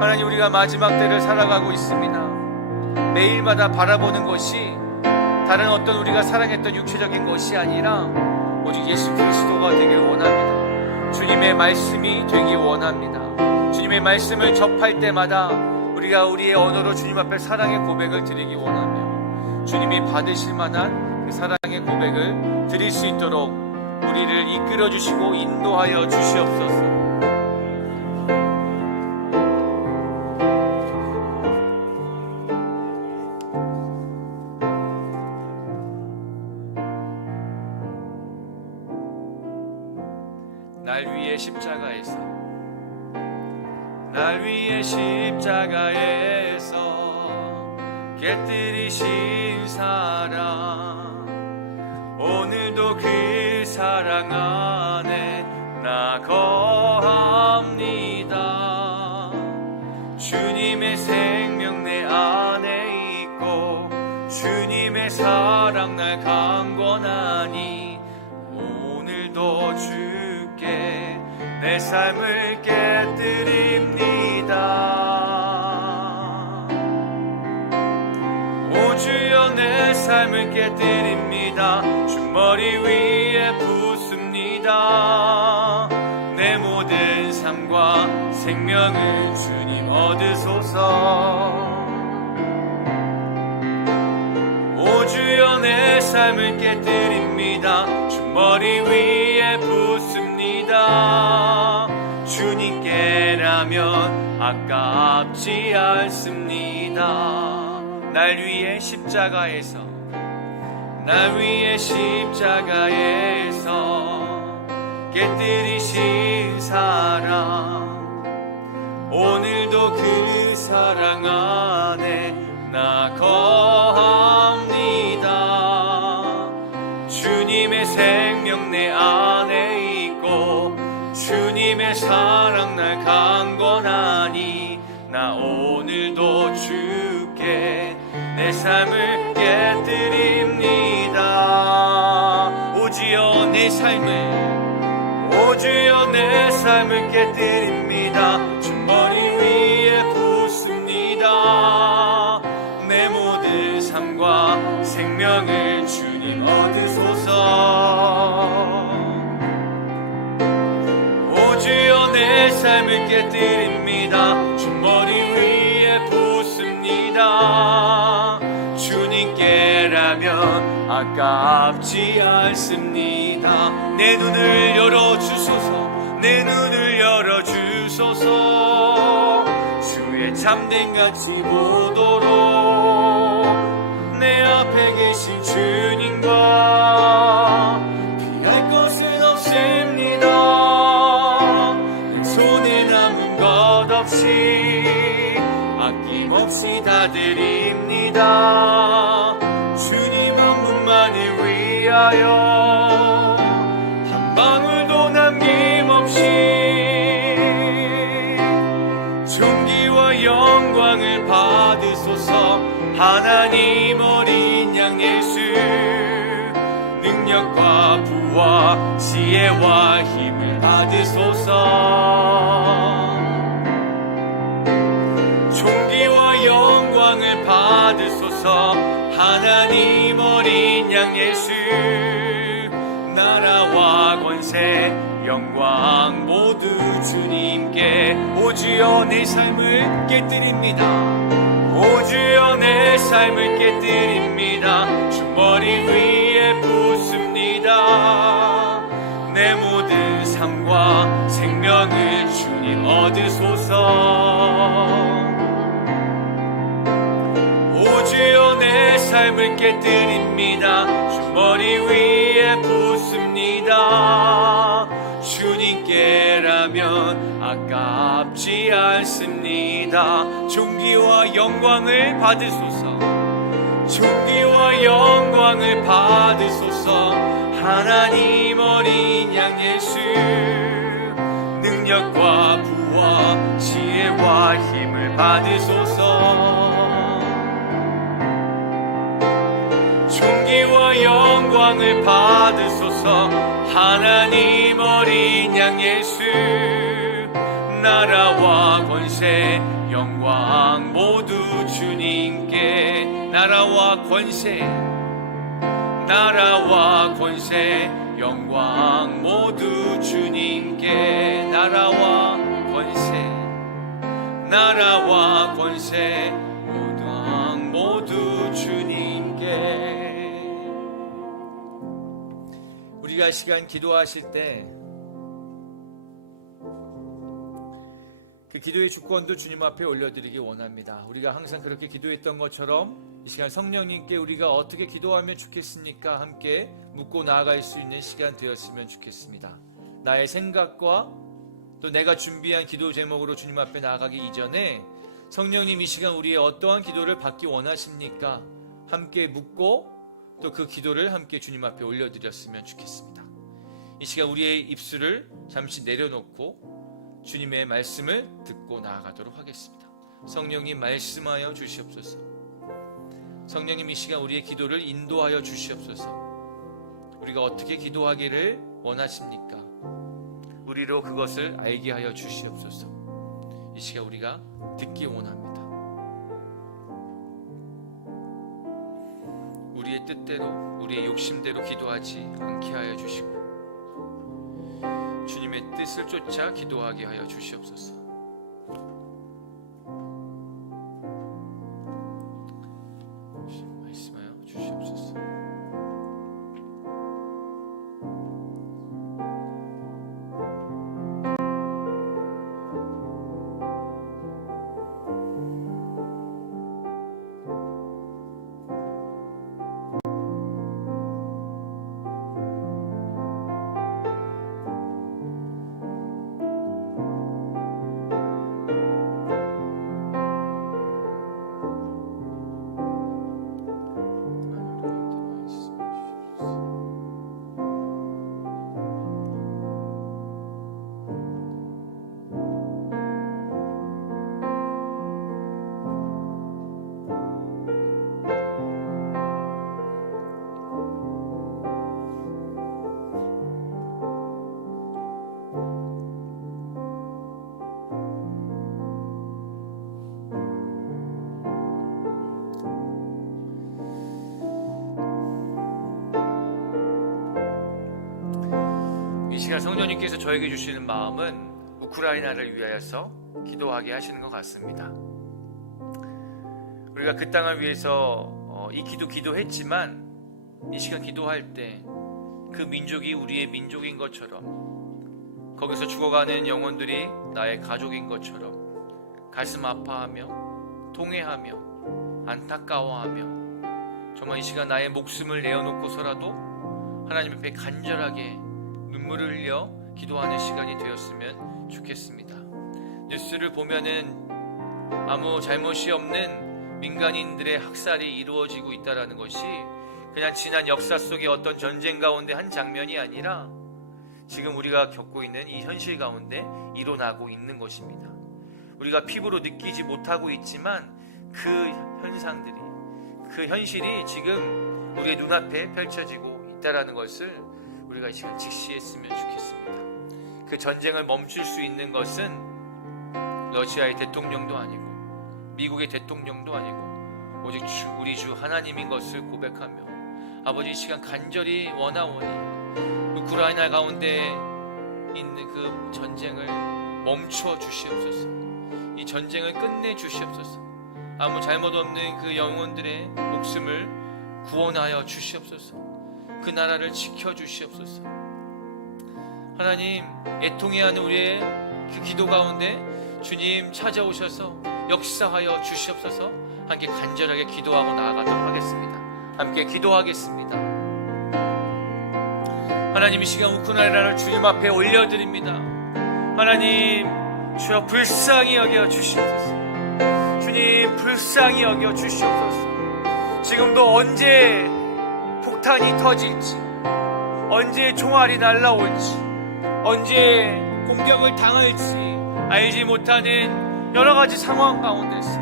하나님, 우리가 마지막 때를 살아가고 있습니다. 매일마다 바라보는 것이 다른 어떤 우리가 사랑했던 육체적인 것이 아니라 오직 예수 그리스도가 되길 원합니다. 주님의 말씀이 되길 원합니다. 주님의 말씀을 접할 때마다 우리가 우리의 언어로 주님 앞에 사랑의 고백을 드리기 원하며 주님이 받으실 만한 그 사랑의 고백을 드릴 수 있도록 우리를 이끌어 주시고 인도하여 주시옵소서. 날 위해 십자가에서, 날 위해 십자가에서 깨뜨리신 사랑, 오늘도 그 사랑 안에 나 거합니다. 주님의 생명 내 안에 있고 주님의 사랑 날 강권하니 오늘도 주께 내 삶을 깨뜨립니다. 오 주여 내 삶을 깨뜨립니다. 주 머리 위에 붓습니다. 내 모든 삶과 생명을 주님 얻으소서. 오 주여 내 삶을 깨뜨립니다. 주 머리 위에 붓습니다. 주님께라면 아깝지 않습니다. 날 위해 십자가에서, 날 위해 십자가에서 깨뜨리신 사랑, 오늘도 그 사랑 안에 나 거합니다. 주님의 생명 내 안에 있고 주님의 사랑 날 강권하니 나 오늘도 주께 내 삶을 깨뜨립니다. 오 주여 내 삶을, 오 주여 내 삶을 깨뜨립니다. 주 머리 위에 붓습니다. 내 모든 삶과 생명을 주님 얻으소서. 오 주여 내 삶을 깨뜨립니다. 주 머리 위에 붓습니다. 주님께라면 아깝지 않습니다. 내 눈을 열어주소서, 내 눈을 열어주소서. 주의 참된 가치 보도록 내 앞에 계신 주님과 피할 것은 없습니다. 내 손에 남은 것 없이 아낌없이 다 드립니다. 주님 한 분만을 위하여 한 방울도 남김없이 존귀와 영광을 받으소서. 하나님 어린 양 예수, 능력과 부와 지혜와 힘을 받으소서. 존귀와 영광을 받으소서. 하나님 어린 양 예수, 나라와 권세 영광 모두 주님께. 오 주여 내 삶을 깨뜨립니다. 오 주여 내 삶을 깨뜨립니다. 주 머리 위에 붓습니다. 내 모든 삶과 생명을 주님 얻으소서. 오 주여 내 삶을 깨뜨립니다. 주 머리 위에 붓습니다. 주님께라면 아깝지 않습니다. 존귀와 영광을 받으소서. 존귀와 영광을 받으소서. 하나님 어린 양 예수, 능력과 부와 지혜와 힘을 받으소서. 영광을 받으소서. 하나님 어린 양 예수, 나라와 권세 영광 모두 주님께. 나라와 권세, 나라와 권세 영광 모두 주님께. 나라와 권세, 나라와 권세 모두 주님께. 우리가 시간 기도하실 때 그 기도의 주권도 주님 앞에 올려드리기 원합니다. 우리가 항상 그렇게 기도했던 것처럼 이 시간 성령님께 우리가 어떻게 기도하면 좋겠습니까? 함께 묻고 나아갈 수 있는 시간 되었으면 좋겠습니다. 나의 생각과 또 내가 준비한 기도 제목으로 주님 앞에 나아가기 이전에 성령님 이 시간 우리의 어떠한 기도를 받기 원하십니까? 함께 묻고 또 그 기도를 함께 주님 앞에 올려드렸으면 좋겠습니다. 이 시간 우리의 입술을 잠시 내려놓고 주님의 말씀을 듣고 나아가도록 하겠습니다. 성령님 말씀하여 주시옵소서. 성령님 이 시간 우리의 기도를 인도하여 주시옵소서. 우리가 어떻게 기도하기를 원하십니까? 우리로 그것을 알게 하여 주시옵소서. 이 시간 우리가 듣기 원합니다. 우리의 뜻대로 우리의 욕심대로 기도하지 않게 하여 주시고 주님의 뜻을 쫓아 기도하게 하여 주시옵소서. 말씀하여 주시옵소서. 이 시간 성령님께서 저에게 주시는 마음은 우크라이나를 위하여서 기도하게 하시는 것 같습니다. 우리가 그 땅을 위해서 기도했지만 이 시간 기도할 때 그 민족이 우리의 민족인 것처럼, 거기서 죽어가는 영혼들이 나의 가족인 것처럼 가슴 아파하며 통회하며 안타까워하며 정말 이 시간 나의 목숨을 내어놓고서라도 하나님 앞에 간절하게 눈물을 흘려 기도하는 시간이 되었으면 좋겠습니다. 뉴스를 보면은 아무 잘못이 없는 민간인들의 학살이 이루어지고 있다는 것이 그냥 지난 역사 속의 어떤 전쟁 가운데 한 장면이 아니라 지금 우리가 겪고 있는 이 현실 가운데 일어나고 있는 것입니다. 우리가 피부로 느끼지 못하고 있지만 그 현상들이, 그 현실이 지금 우리의 눈앞에 펼쳐지고 있다는 것을 우리가 이 시간 직시했으면 좋겠습니다. 그 전쟁을 멈출 수 있는 것은 러시아의 대통령도 아니고 미국의 대통령도 아니고 오직 우리 주 하나님인 것을 고백하며 아버지 이 시간 간절히 원하오니 우크라이나 가운데 있는 그 전쟁을 멈춰 주시옵소서. 이 전쟁을 끝내 주시옵소서. 아무 잘못 없는 그 영혼들의 목숨을 구원하여 주시옵소서. 그 나라를 지켜 주시옵소서. 하나님, 애통해하는 우리의 그 기도 가운데 주님 찾아오셔서 역사하여 주시옵소서. 함께 간절하게 기도하고 나아가도록 하겠습니다. 함께 기도하겠습니다. 하나님, 이 시간 우크라이나를 주님 앞에 올려드립니다. 하나님, 주여 불쌍히 여겨 주시옵소서. 주님 불쌍히 여겨 주시옵소서. 지금도 언제 폭탄이 터질지, 언제 총알이 날라올지, 언제 공격을 당할지 알지 못하는 여러 가지 상황 가운데서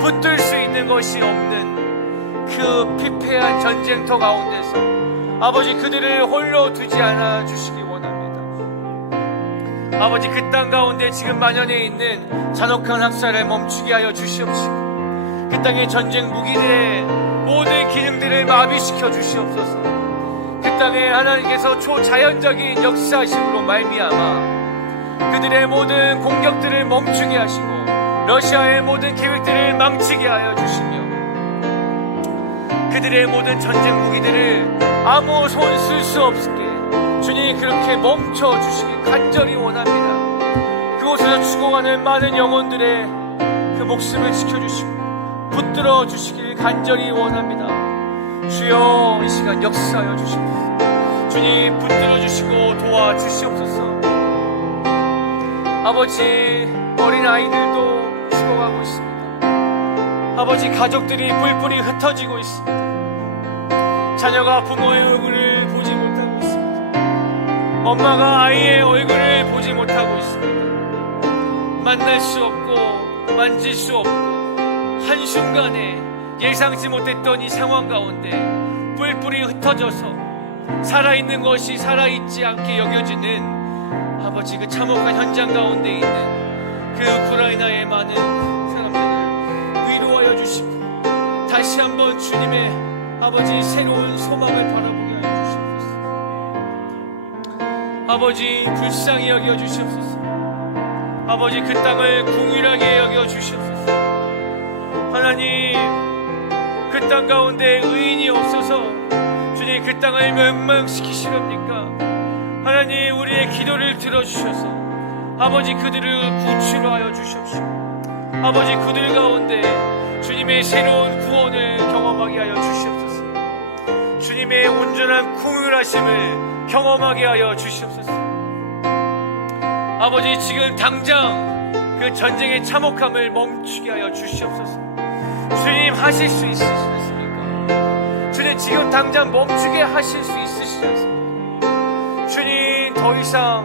붙들 수 있는 것이 없는 그 피폐한 전쟁터 가운데서 아버지 그들을 홀로 두지 않아 주시기 원합니다. 아버지 그 땅 가운데 지금 만연해 있는 잔혹한 학살을 멈추게 하여 주시옵시고 그 땅의 전쟁 무기들의 모든 기능들을 마비시켜 주시옵소서. 그 땅에 하나님께서 초자연적인 역사하심으로 말미암아 그들의 모든 공격들을 멈추게 하시고 러시아의 모든 계획들을 망치게 하여 주시며 그들의 모든 전쟁 무기들을 아무 손 쓸 수 없게 주님 그렇게 멈춰 주시길 간절히 원합니다. 그곳에서 죽어가는 많은 영혼들의 그 목숨을 지켜주시고 붙들어 주시길 간절히 원합니다. 주여 이 시간 역사하여 주시옵소서. 주님 붙들어 주시고 도와주시옵소서. 아버지 어린 아이들도 죽어가고 있습니다. 아버지 가족들이 뿔뿔이 흩어지고 있습니다. 자녀가 부모의 얼굴을 보지 못하고 있습니다. 엄마가 아이의 얼굴을 보지 못하고 있습니다. 만날 수 없고 만질 수 없고 한순간에 예상치 못했던 이 상황 가운데 뿔뿔이 흩어져서 살아있는 것이 살아있지 않게 여겨지는 아버지 그 참혹한 현장 가운데 있는 그 우크라이나의 많은 사람들을 위로하여 주시고 다시 한번 주님의 아버지 새로운 소망을 바라보게 하여 주시옵소서. 아버지 불쌍히 여겨 주시옵소서. 아버지 그 땅을 궁휼하게 여겨 주시옵소서. 하나님 그 땅 가운데 의인이 없어서 주님 그 땅을 멸망시키시렵니까? 하나님 우리의 기도를 들어주셔서 아버지 그들을 구출하여 주시옵시고 아버지 그들 가운데 주님의 새로운 구원을 경험하게 하여 주시옵소서. 주님의 온전한 궁휼하심을 경험하게 하여 주시옵소서. 아버지 지금 당장 그 전쟁의 참혹함을 멈추게 하여 주시옵소서. 주님 하실 수 있으시지 않습니까? 주님 지금 당장 멈추게 하실 수 있으시지 않습니까? 주님 더 이상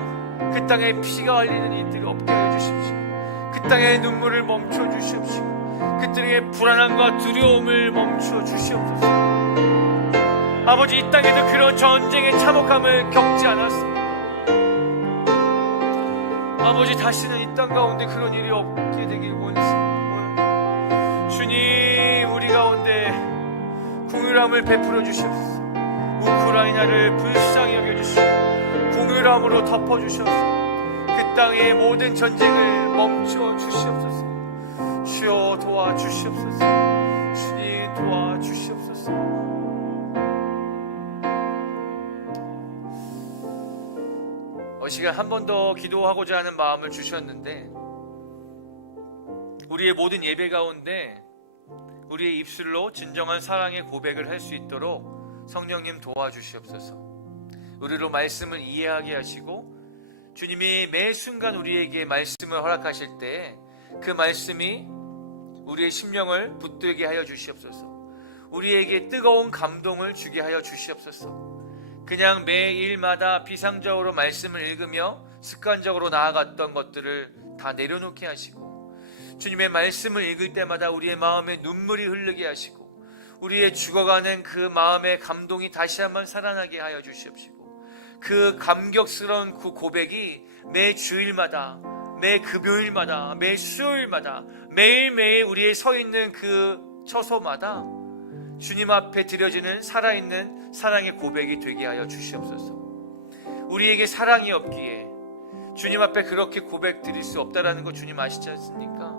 그 땅에 피가 흘리는 일들이 없게 하여 주십시오. 그 땅의 눈물을 멈춰 주시옵시고 그 땅의 불안함과 두려움을 멈춰 주시옵소서. 아버지 이 땅에도 그런 전쟁의 참혹함을 겪지 않았습니다. 아버지 다시는 이 땅 가운데 그런 일이 없게 되길 원했습니다. 주님 우리 가운데 궁휼함을 베풀어 주시옵소서. 우크라이나를 불쌍히 여겨주시고 궁휼함으로 덮어주셔서 그 땅의 모든 전쟁을 멈춰 주시옵소서. 주여 도와주시옵소서. 주님 도와주시옵소서. 이 시간 한 번 더 기도하고자 하는 마음을 주셨는데 우리의 모든 예배 가운데 우리의 입술로 진정한 사랑의 고백을 할 수 있도록 성령님 도와주시옵소서. 우리로 말씀을 이해하게 하시고 주님이 매 순간 우리에게 말씀을 허락하실 때 그 말씀이 우리의 심령을 붙들게 하여 주시옵소서. 우리에게 뜨거운 감동을 주게 하여 주시옵소서. 그냥 매일마다 비상적으로 말씀을 읽으며 습관적으로 나아갔던 것들을 다 내려놓게 하시고 주님의 말씀을 읽을 때마다 우리의 마음에 눈물이 흐르게 하시고 우리의 죽어가는 그 마음의 감동이 다시 한번 살아나게 하여 주시옵시고 그 감격스러운 그 고백이 매 주일마다 매 금요일마다 매 수요일마다 매일매일 우리의 서 있는 그 처소마다 주님 앞에 드려지는 살아있는 사랑의 고백이 되게 하여 주시옵소서. 우리에게 사랑이 없기에 주님 앞에 그렇게 고백 드릴 수 없다라는 거 주님 아시지 않습니까?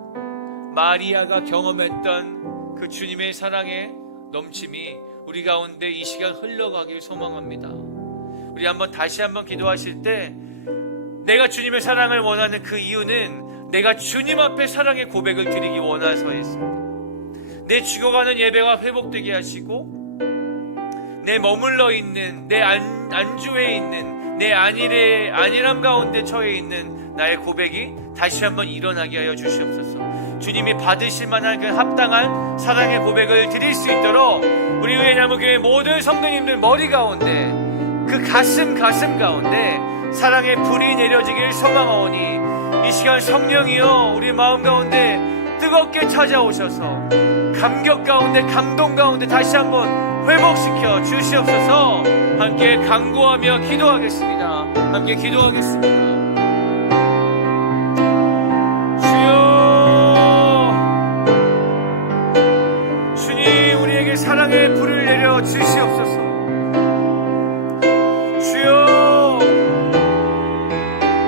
마리아가 경험했던 그 주님의 사랑의 넘침이 우리 가운데 이 시간 흘러가길 소망합니다. 우리 다시 한번 기도하실 때 내가 주님의 사랑을 원하는 그 이유는 내가 주님 앞에 사랑의 고백을 드리기 원해서였습니다. 내 죽어가는 예배가 회복되게 하시고 내 머물러 있는 내 안주에 있는 내 안일함 가운데 처해 있는 나의 고백이 다시 한번 일어나게 하여 주시옵소서. 주님이 받으실 만한 그 합당한 사랑의 고백을 드릴 수 있도록 우리 의회나무교회 모든 성도님들 머리 가운데 그 가슴 가운데 사랑의 불이 내려지길 소망하오니 이 시간 성령이여 우리 마음 가운데 뜨겁게 찾아오셔서 감격 가운데 감동 가운데 다시 한번 회복시켜 주시옵소서. 함께 간구하며 기도하겠습니다. 함께 기도하겠습니다. 주님, 우리에게 사랑의 불을 내려 주시옵소서. 주여,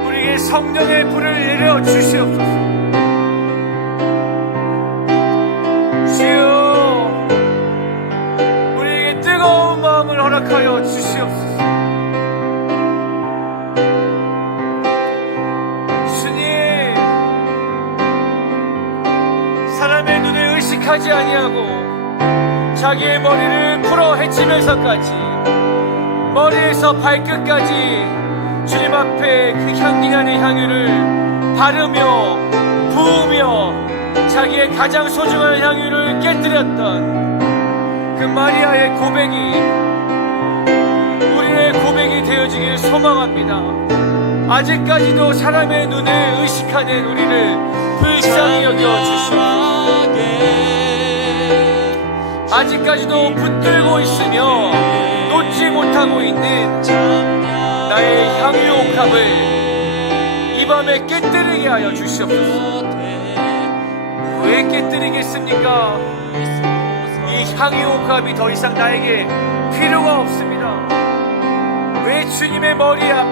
우리에게 성령의 불을 내려 주시옵소서. 주여, 우리에게 뜨거운 마음을 허락하여 주시옵소서. 주님, 사람의 눈을 의식하지 아니하고 자기의 머리를 풀어 헤치면서까지 머리에서 발끝까지 주님 앞에 그 향기나는 향유를 바르며 부으며 자기의 가장 소중한 향유를 깨뜨렸던 그 마리아의 고백이 우리의 고백이 되어지길 소망합니다. 아직까지도 사람의 눈을 의식하는 우리를 불쌍히 여겨 주시옵소서. 아직까지도 붙들고 있으며 놓지 못하고 있는 나의 향유 옥합을 이 밤에 깨뜨리게 하여 주시옵소서. 왜 깨뜨리겠습니까? 이 향유 옥합이 더 이상 나에게 필요가 없습니다. 왜 주님의 머리 앞,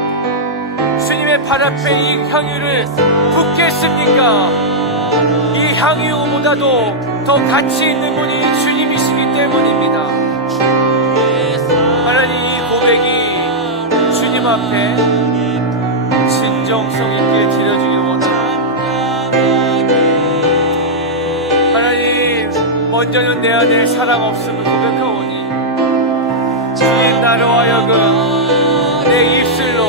주님의 발 앞에 이 향유를 붓겠습니까? 이 향유보다도 더 가치 있는 분이 주님이시기 때문입니다. 하나님, 이 고백이 주님 앞에 진정성 있게 드려지길 원합니다. 하나님, 먼저는 내 안에 사랑 없음을 고백하오니 주님, 나로 하여금 내 입술로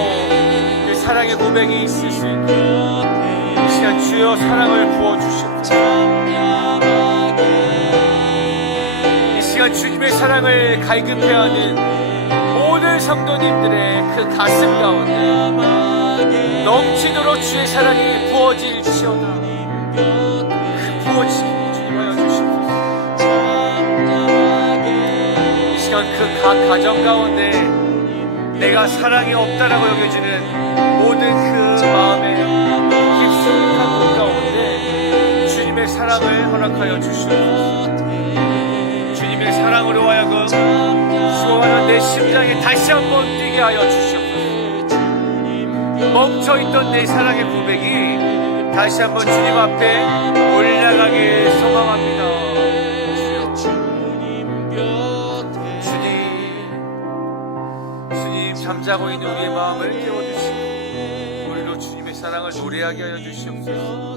그 사랑의 고백이 있을 수 있게 이 시간 주여 사랑을 부어주시옵소서. 주님의 사랑을 갈급해하는 모든 성도님들의 그 가슴 가운데 넘치도록 주의 사랑이 부어질지어다. 그 부어지기 주님 하여 주시옵소서. 이 시간 그 각 가정 가운데 내가 사랑이 없다라고 여겨지는 모든 그 마음의 깊숙한 곳 가운데 주님의 사랑을 허락하여 주시옵소서. 사랑으로 하여금 수고하는 내 심장에 다시 한번 뛰게 하여 주시옵소서. 멈춰있던 내 사랑의 고백이 다시 한번 주님 앞에 올라가길 소망합니다. 주님, 잠자고 있는 우리의 마음을 깨워주시고 우리로 주님의 사랑을 노래하게 하여 주시옵소서.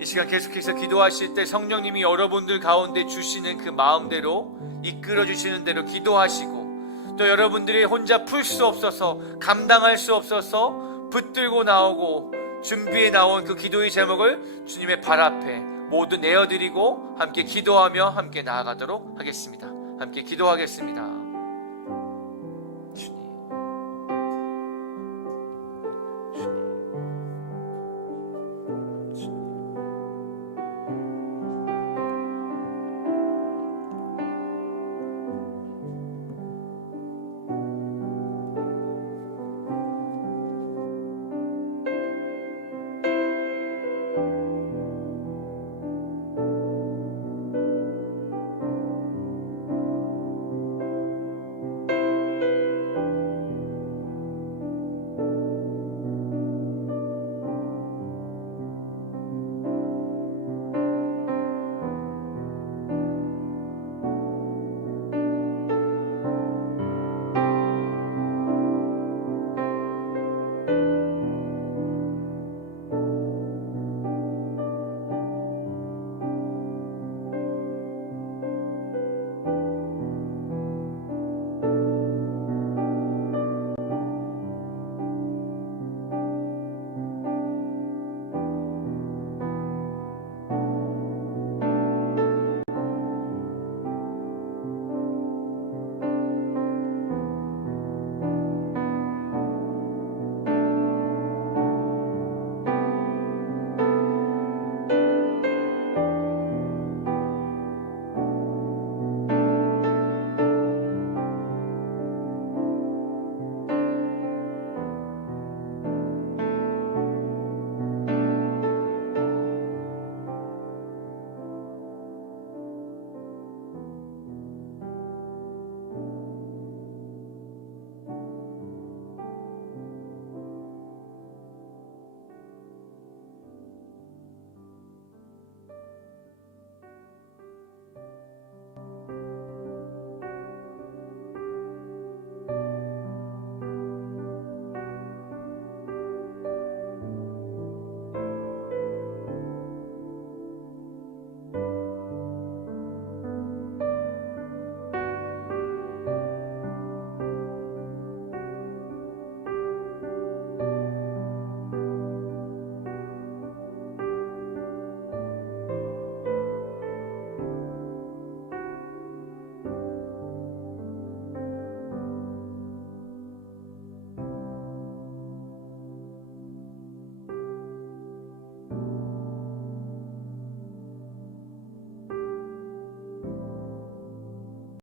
이 시간 계속해서 기도하실 때 성령님이 여러분들 가운데 주시는 그 마음대로 이끌어 주시는 대로 기도하시고, 또 여러분들이 혼자 풀 수 없어서 감당할 수 없어서 붙들고 나오고 준비해 나온 그 기도의 제목을 주님의 발 앞에 모두 내어드리고 함께 기도하며 함께 나아가도록 하겠습니다. 함께 기도하겠습니다.